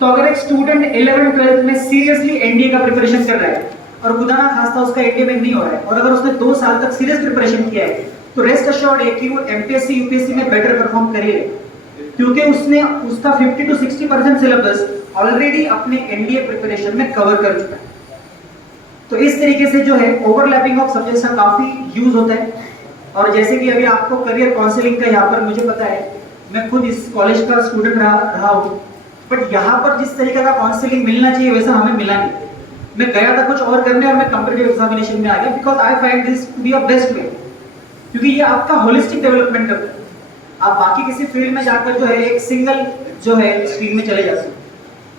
तो अगर एक स्टूडेंट 11th-12th में सीरियसली एनडीए का प्रिपरेशन कर रहा है और खुदा ना खास्ता उसका एनडीए में नहीं हो रहा है, और अगर उसने 2 साल तक सीरियस प्रिपरेशन किया है, तो रेस्ट अश्योर्ड है कि वो एमपीएससी यूपीएससी में बेटर परफॉर्म करेगा, क्योंकि उसने उसका 50 to 60% सिलेबस ऑलरेडी अपने एनडीए प्रिपरेशन में कवर कर चुका है. तो इस तरीके से जो है ओवरलैपिंग ऑफ सब्जेक्ट्स का काफी यूज होता है. और जैसे कि अभी आपको करियर काउंसलिंग का यहाँ पर मुझे पता है, मैं खुद इस कॉलेज का स्टूडेंट रहा हूँ, बट यहाँ पर जिस तरीके का काउंसलिंग मिलना चाहिए वैसा हमें मिला नहीं. मैं गया था कुछ और करने और मैं कॉम्पिटिटिव एग्जामिनेशन में आ गया, because I find this to be a best way, क्योंकि ये आपका होलिस्टिक डेवलपमेंट करता है. आप बाकी किसी फील्ड में जाकर जो है एक सिंगल जो है स्ट्रीम में चले जाते हैं.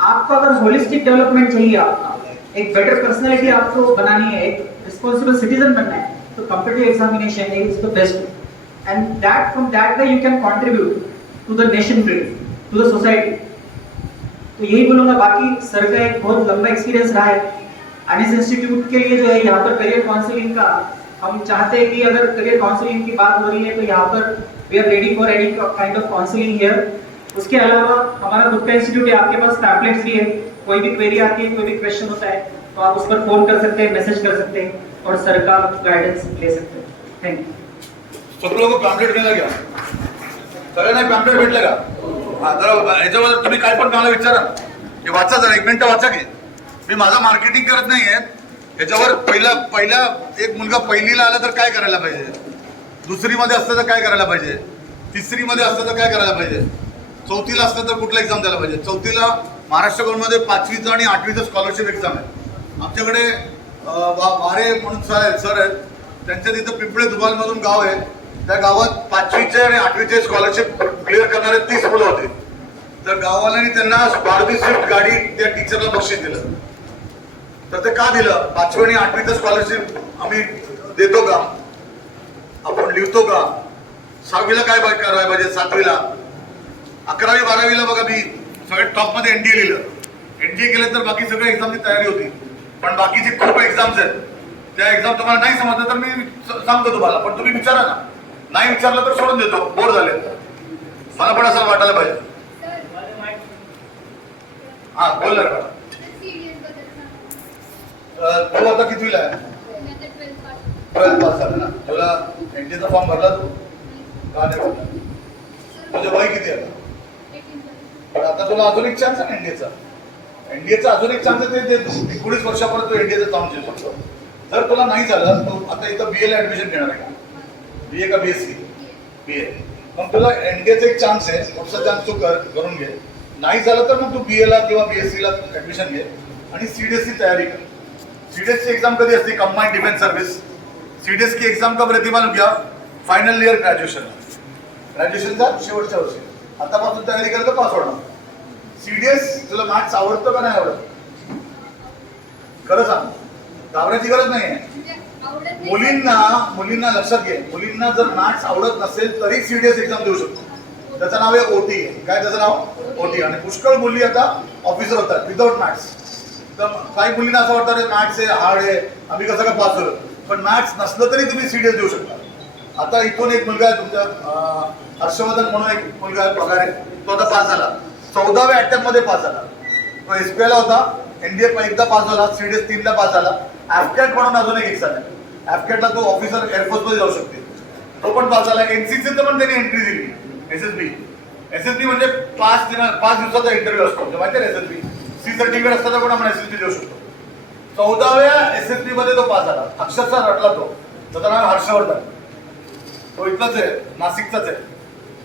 आपको अगर होलिस्टिक डेवलपमेंट चाहिए, आपका एक बेटर पर्सनालिटी आपको बनानी है, एक रिस्पॉन्सिबल सिटीजन बनना है, तो competitive examination is the best way. And that from that way you can contribute to the nation building, to the society. तो यही बोलूंगा. बाकी सर का एक बहुत लंबा एक्सपीरियंस रहा है अनिस इंस्टीट्यूट के लिए जो है यहाँ पर करियर काउंसलिंग का. हम चाहते हैं कि अगर करियर काउंसलिंग की बात हो रही है तो यहाँ पर we are ready for any kind of counselling here. उसके अलावा हमारा खुद का इंस्टीट्यूट है, आपके पास पैम्पलेट्स भी है. कोई भी क्वेरी आती है, कोई भी क्वेश्चन होता है तो आप उस पर फोन कर सकते हैं, मैसेज कर सकते हैं और सर का गाइडेंस ले सकते हैं. Thank you. सब लोगों पैम्पलेट मिळाला का? सगळ्यांना पैम्पलेट भेटलं का? हा, जरा याच्यावर तुम्ही काय पण मला विचारा, हे वाचा जरा, 1 मिनिट वाचा की. मी माझा मार्केटिंग करत नाहीये. याच्यावर पहिला एक मुलगा पहिलीला आला तर काय करायला पाहिजे, 2री मध्ये असतं तर काय करायला पाहिजे, 3री मध्ये असतं तर काय करायला पाहिजे, 4थीला असतं तर कुठला एक्झाम द्यायला पाहिजे. 4थीला महाराष्ट्र गव्हर्नमेंटमध्ये 5वीचं आणि 8वीचं स्कॉलरशिप एक्झाम आहे. आमच्याकडे वारे म्हणून सर आहेत, त्यांच्या तिथं पिंपळे धुमालमधून गाव आहे, त्या गावात 5वीचे आणि 8वीचे स्कॉलरशिप क्लिअर करणारे 30 मुलं होते. तर गाववाल्यांनी त्यांना मारुती स्विफ्ट गाडी त्या टीचरला बक्षीस दिलं. तर ते का दिलं? 5वी आणि 8वीचं स्कॉलरशिप आम्ही देतो का, आपण लिहितो का, 6वीला काय करायला पाहिजे, 7वीला, 11वी 12वीला बघा मी सगळ्यात टॉपमध्ये एनडीए लिहिलं. एनडीए केलं तर बाकी सगळ्या एक्झामची तयारी होती. पण बाकीचे खूप एक्झाम्स आहेत, त्या एक्झाम तुम्हाला नाही समजलं तर मी सांगतो तुम्हाला, पण तुम्ही विचारा ना. नाही विचारलं तर सोडून देतो, बोर झाले. मला पण असं वाटायला पाहिजे. हा बोल ना. तू आता कितवीला आहे? 12th पास झाला ना. तुला एनडीएचा फॉर्म भरला तू? का नाही भरला? तुझं वय किती आहे? पण आता तुला अजून एक चान्स आहे एनडीएचा. एनडीएचा अजून एक चान्स आहे, ते 19 वर्षापर्यंत तू एनडीएचा चान्स देऊ शकतो. जर तुला नाही झालं तर आता इथं बीए ला ऍडमिशन घेणार आहे का? बीए का बीएससी? बीए. मग तुला एनडीएचा एक चान्स आहे, पुढचा चान्स तू करून घे. नाही झालं तर मग तू बीए ला किंवा बीएससी ला ऍडमिशन घे आणि सीडीएसची तयारी कर. सीडीएस की एग्जाम कधी असते? Combined defence service. सीडीएस की एग्जाम कब रहती मालूम क्या? फायनल ईयर ग्रॅज्युएशनचा शेवटच्या वर्षी. आतापासून तयारी केलं तर पास होणार. सीडीएस तुला मॅथ्स आवडतं का नाही आवडत? खरं सांग, घाबरायची गरज नाही आहे. मुलींना लक्षात घे, मुलींना जर मॅथ्स आवडत नसेल तरी सीडीएस एक्झाम देऊ शकतो. त्याचं नाव आहे ओटी. काय त्याचं नाव? ओटी. आणि पुष्कळ मुली आता ऑफिसर होतात विदाउट मॅथ्स. तर काही मुलींना असं वाटतं मॅथ्स आहे, हार्ड आहे, आम्ही कसं काय पास होतो. पण मॅथ्स नसलं तरी तुम्ही सीडीएस देऊ शकता. आता इथून एक मुलगा आहे तुमच्या, हर्षवर्धन म्हणून एक मुलगा आहे, पगार आहे, तो आता पास झाला. 14व्या अटेम्प्ट मध्ये पास झाला. तो एसबीआयला होता, एनडीए एकदा पास झाला, सीडीएस 3दा पास झाला. ॲफकॅट म्हणून अजून एक एक्झाम आहे, ॲफकॅटला तो ऑफिसर एअरफोर्स मध्ये जाऊ शकते, तो पण पास झाला. एनसीसीचं पण त्यांनी एंट्री दिली. एसएसबी म्हणजे 5 दिवसाचा इंटरव्ह्यू असतो, माहिती आहे. एसएसबी सी सर्टिफिकेट असतं तर पण आपण एसएसबी देऊ शकतो. 14व्या एसएसबी मध्ये तो पास झाला. अक्षरशः रटला तो. त्याचं नाव हर्षवर्धन. तो इथलाच आहे, नाशिकचाच आहे.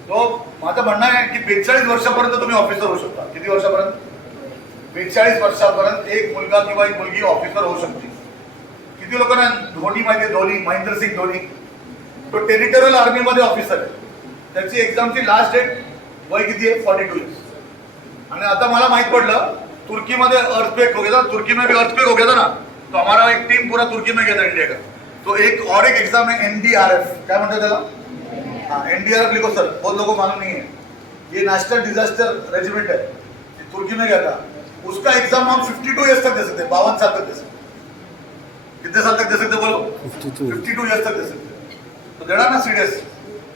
तो माझं म्हणणं आहे की 42 वर्षापर्यंत तुम्ही ऑफिसर होऊ शकता. किती वर्षापर्यंत? 42 वर्षापर्यंत एक मुलगा किंवा एक मुलगी ऑफिसर होऊ शकते. किती लोकांना धोनी माहिती आहे? धोनी, महेंद्रसिंग धोनी. तो टेरिटोरियल आर्मी मध्ये ऑफिसर आहे. त्याची एक्झामची लास्ट डेट वय किती आहे? 42 इयर्स. आणि आता मला माहित पडलं तुर्कीमध्ये अर्थक्वेक हो गया था. तुर्की में भी अर्थक्वेक हो गया था ना, तो हमारा एक टीम पूरा तुर्की में गया था इंडिया का. तो एक और एक एग्जाम है एनडीआरएफ. काय म्हणतात त्याला? हाँ, एनडीआरएफ लिखो सर, बहुत लोगों को मालूम नहीं है. ये नेशनल डिजास्टर रेजिमेंट है, तुर्की में गया था. उसका एग्जाम हम 52 ईयर्स तक दे सकते, 52 साल तक दे सकते. कितने साल तक दे सकते बोलो? 52 ईयर्स तक दे सकते. तो देणार ना सीडीएस.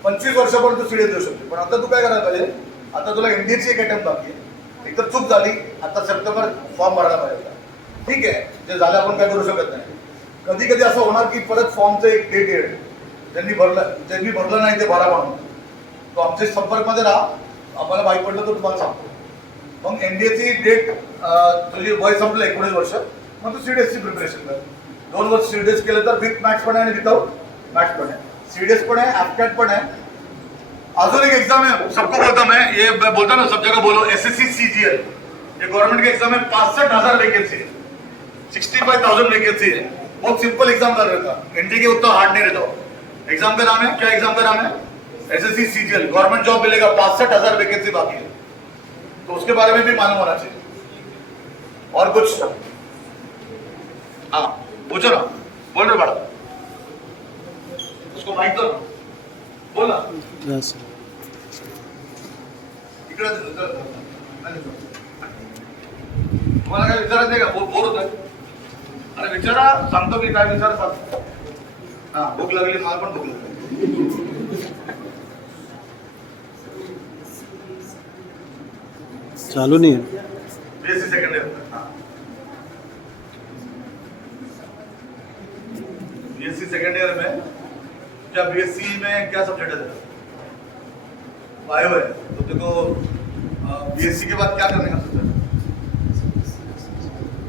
25 वर्षापर्यंत सीडीएस देऊ शकते. पण आता तू काय करायला पाहिजे? आता तुला एनडीएची एक अटेम्प्ट बाकी आहे. एक तर चूक झाली, आता सप्टेंबर फॉर्म भरायला पाहिजे. ठीक आहे, जे झालं आपण काय करू शकत नाही. कधी कधी असं होणार की परत फॉर्मचं एक डेट येईल, ज्यांनी भरलं नाही ते भरा म्हणून. तो आमच्या संपर्कमध्ये राहा, आम्हाला माहीत पडलं तर तुम्हाला सांगतो. मग एनडीएची डेट, तुझी वय संपलं 19 वर्ष, मग तू सीडीएसची प्रिपरेशन कर. 2 वर्ष सीडीएस केलं तर विथ मॅथ्स पण आहे आणि विदाउट मॅथ्स पण आहे. सीडीएस पण आहे, ॲफकॅट पण आहे. अजून एक एग्जाम है, सबको बोलता मैं, ये बोलता ना सब जगह बोलो, एसएससी सीजीएल. ये गवर्नमेंट के एग्जाम है, 65,000 वैकेंसी है, 65,000 वैकेंसी है. बहुत सिंपल एग्जाम कर रहा था. एनडीए के उतना हार्ड नहीं रहता. एग्जाम का नाम है क्या? एग्जाम का नाम है एसएससी सीजीएल. गवर्नमेंट जॉब मिलेगा, 65,000 वैकेंसी बाकी है. तो उसके बारे में भी मालूम होना चाहिए. और कुछ? हाँ पूछो ना, बोल रहे बड़ा, उसको माइक दो, बोल ना. तुम्हाला काय विचारत नाही का? बोर होत आहे? अरे विचारा, सांगतो मी काय विचार सांगतो. हा, भूक लागली, मला पण भूक लागली. चालू नहीं है. BSc second year. BSc second year में क्या, बीएससी में क्या सब्जेक्ट है तेरा? बायो है. तो देखो बीएससी के बाद क्या करने का सोचा?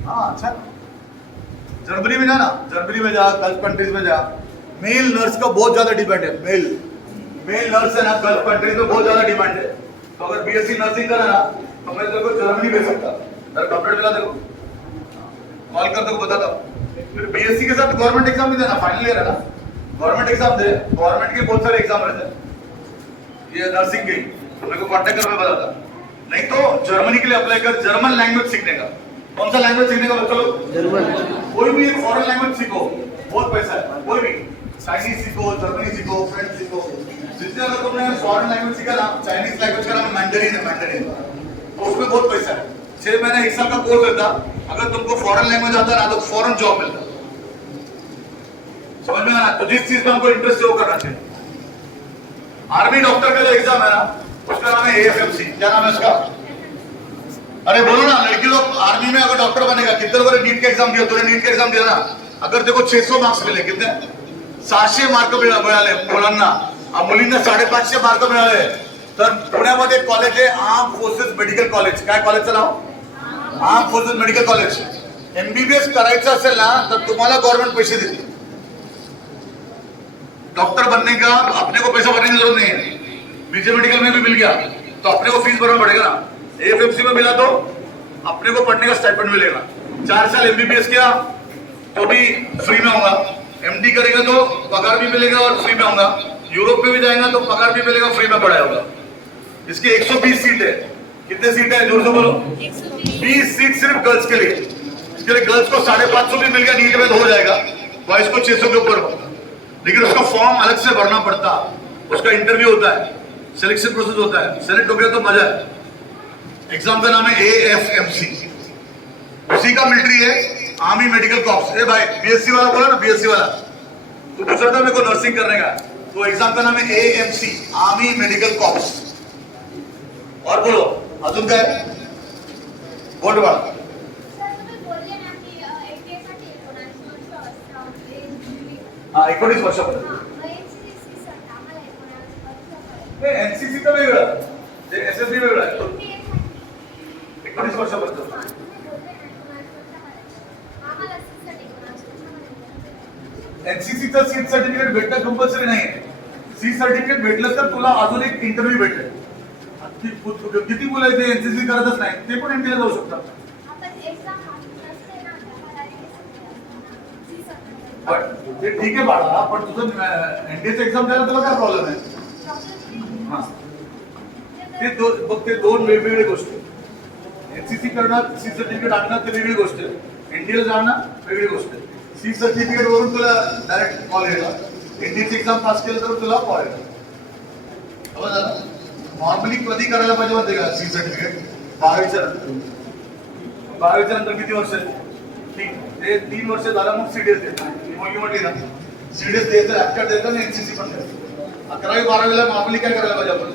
हाँ अच्छा, जर्मनी में जाना, जर्मनी में जा, गल्फ कंट्रीज में जा. मेल नर्स का बहुत ज्यादा डिमांड है. मेल नर्स है ना, गल्फ कंट्रीज में बहुत ज्यादा डिमांड है. तो अगर बीएससी नर्सिंग करा ना तो मैं तेरे को जर्मनी भेज सकता. अगर कंप्लीट मिला देखो, कॉल कर दो, बताता हूँ. फिर बीएससी के साथ गवर्नमेंट एग्जाम भी देना, फाइनल ईयर है ना, गवर्नमेंट एग्जाम दे. गवर्नमेंट के बहुत सारे एग्जाम रहते हैं ये नर्सिंग के, तो मेरे को कॉन्टेक्ट कर, मैं बताता. नहीं तो जर्मनी के लिए अप्लाई कर, जर्मन लैंग्वेज सीखने का। कौन सा लैंग्वेज सीखने का बच्चा लोग? जर्मन। कोई भी एक फॉरेन लैंग्वेज सीखो, बहुत पैसा है। कोई भी चाइनीज सीखो, जर्मनी सीखो, फ्रेंच सीखो। जितने अगर तुमने फॉरेन लैंग्वेज सीखा ना, चाइनीज लैंग्वेज का नाम मैंडरिन है, मैंडरिन, तो उसमें बहुत पैसा है। 6 महीने 1 साल का कोर्स रहता, अगर तुमको फॉरेन लैंग्वेज आता ना तो फॉरेन जॉब मिलता। समझ में आना? तो जिस चीज में हमको इंटरेस्ट है वो करना चाहिए। आर्मी डॉक्टर का जो एग्जाम है ना, उसका नाम है AFMC। क्या नाम है उसका? अरे बोलो ना, लड़की लोग आर्मी में अगर डॉक्टर बनेगा, कितने लोगों ने नीट का एग्जाम दिया? तूने नीट का एग्जाम दिया ना, अगर देखो 600 मार्क्स मिले, कितने? 700 मार्क मिळाले मुलांना, मुलींना 550 मार्क मिळाले, तर पुण्यामध्ये कॉलेज आहे आर्म फोर्सेस मेडिकल कॉलेज। काय कॉलेजचं नाव? Armed forces medical college. MBBS करायचं असेल ना तर तुम्हाला गव्हर्नमेंट पैसे देते। डॉक्टर बनने का अपने को पैसा भरने की जरूरत नहीं है। बीजे मेडिकल में भी मिल गया तो अपने को फीस भरना पड़ेगा ना। AFMC में मिला तो अपने को पढ़ने का स्टाइपेंड मिलेगा। 4 साल MBBS किया तो भी फ्री में होगा, MD करेगा तो पगार भी मिलेगा और फ्री में होगा, यूरोप में भी जाएगा तो पगार भी मिलेगा, फ्री में पढ़ाया होगा। इसकी 120 सीट है। कितने सीट है? जोर से बोलो। 20 सीट सिर्फ गर्ल्स के लिए। इसके लिए गर्ल्स को 550 भी मिल गया, नीट में तो हो जाएगा, बॉयज को 600 के ऊपर होगा। लेकिन उसका फॉर्म अलग से भरना पड़ता, उसका इंटरव्यू होता है, सिलेक्शन प्रोसेस होता है, सेलेक्ट हो गया तो मजा है। एग्जाम का नाम है AFMC। उसी का मिलिट्री है आर्मी मेडिकल कॉर्प्स। ए भाई BSc वाला बोला ना, BSc वाला तो पूछ रहा था मेरे को नर्सिंग करने का, तो एग्जाम का नाम है AMC, आर्मी मेडिकल कॉर्प्स। और बोलो अजून काय? बोट बाळा। हाँ 19 वर्षापर्यंत। NCC तर वेगळं, SSB वेगळं आहे। 19 वर्षापर्यंत। NCC चं सीट सर्टिफिकेट भेटणं कंपल्सरी नाहीये। सीट सर्टिफिकेट भेटलं तर तुला अजून एक इंटरव्ह्यू भेटेल। किती मुलं ते NCC करतच नाही, ते पण NT ला जाऊ शकतात। ते ठीक आहे बाळा, पण तुझं NDAचं एक्झाम द्यायला तुला काय प्रॉब्लेम आहे? हा ते दोन वेगवेगळ्या गोष्टी। NCC करणं, सी सर्टिफिकेट आणणं ते वेगळी गोष्ट आहे, NDA जाणं वेगळी गोष्ट आहे। सी सर्टिफिकेट वरून तुला डायरेक्ट कॉल येणार, NDAचं एक्झाम पास केलं तर तुला कॉल येणार। समजलं ना? नॉर्मली कधी करायला पाहिजे माहिती का सी सर्टिफिकेट? 12वीच्या नंतर। 12वीच्या नंतर किती वर्ष? 3 वर्ष झालं मग CDS देतात। मुलगी म्हटली ना CDS द्यायचं, ऍक्टर द्यायचं आणि NCC पण द्यायचं। 11वी 12वीला नॉर्मली काय करायला पाहिजे आपण?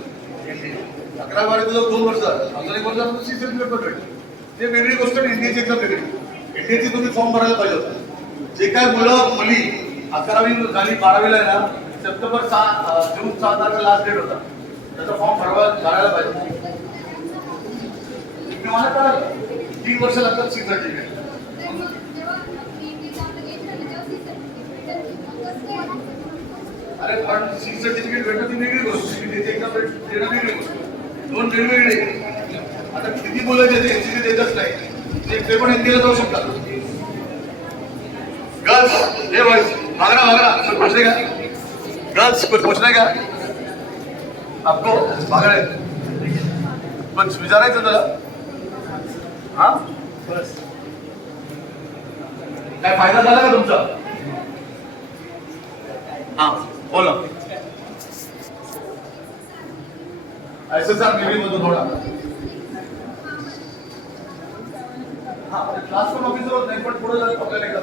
11वी 12वी तुझं 2 वर्ष झालं, अजून 1 वर्ष झालं सी सर्टिफिकेट पण भेटेल। ते वेगळी गोष्ट आहे, NDAची एक्झाम वेगळी। NDAची तुम्ही फॉर्म भरायला पाहिजे होता। जे काय मुलं मुली 11वी झाली 12वीला आहे ना, सप्टेंबर 6 जून 7 तारखेला लास्ट डेट होता, त्याचा फॉर्म भरायला पाहिजे। मला कळलं 3 वर्ष लागतात सी सर्टिफिकेट। अरे पण सी सर्टिफिकेट भेटणं ती वेगळी गोष्ट, NDAची एक्झाम देणं वेगळी गोष्ट, दोन वेगवेगळे। आता किती मुलं जे NCC देतच नाही ते पण NDA ला जाऊ शकतात। गर्ल्स, ये बॉयज, भागना कुछ पूछने का? गर्ल्स कुछ पूछने का आपको? भागना है, कुछ विचारायचं तुला? हा बस, काय फायदा झाला का तुमचा? हाँ बोलो। SSR नेव्ही मधून थोडा, हाँ क्लास पण ऑफिसर होत नाही, पण पुढे जाऊन आपल्याला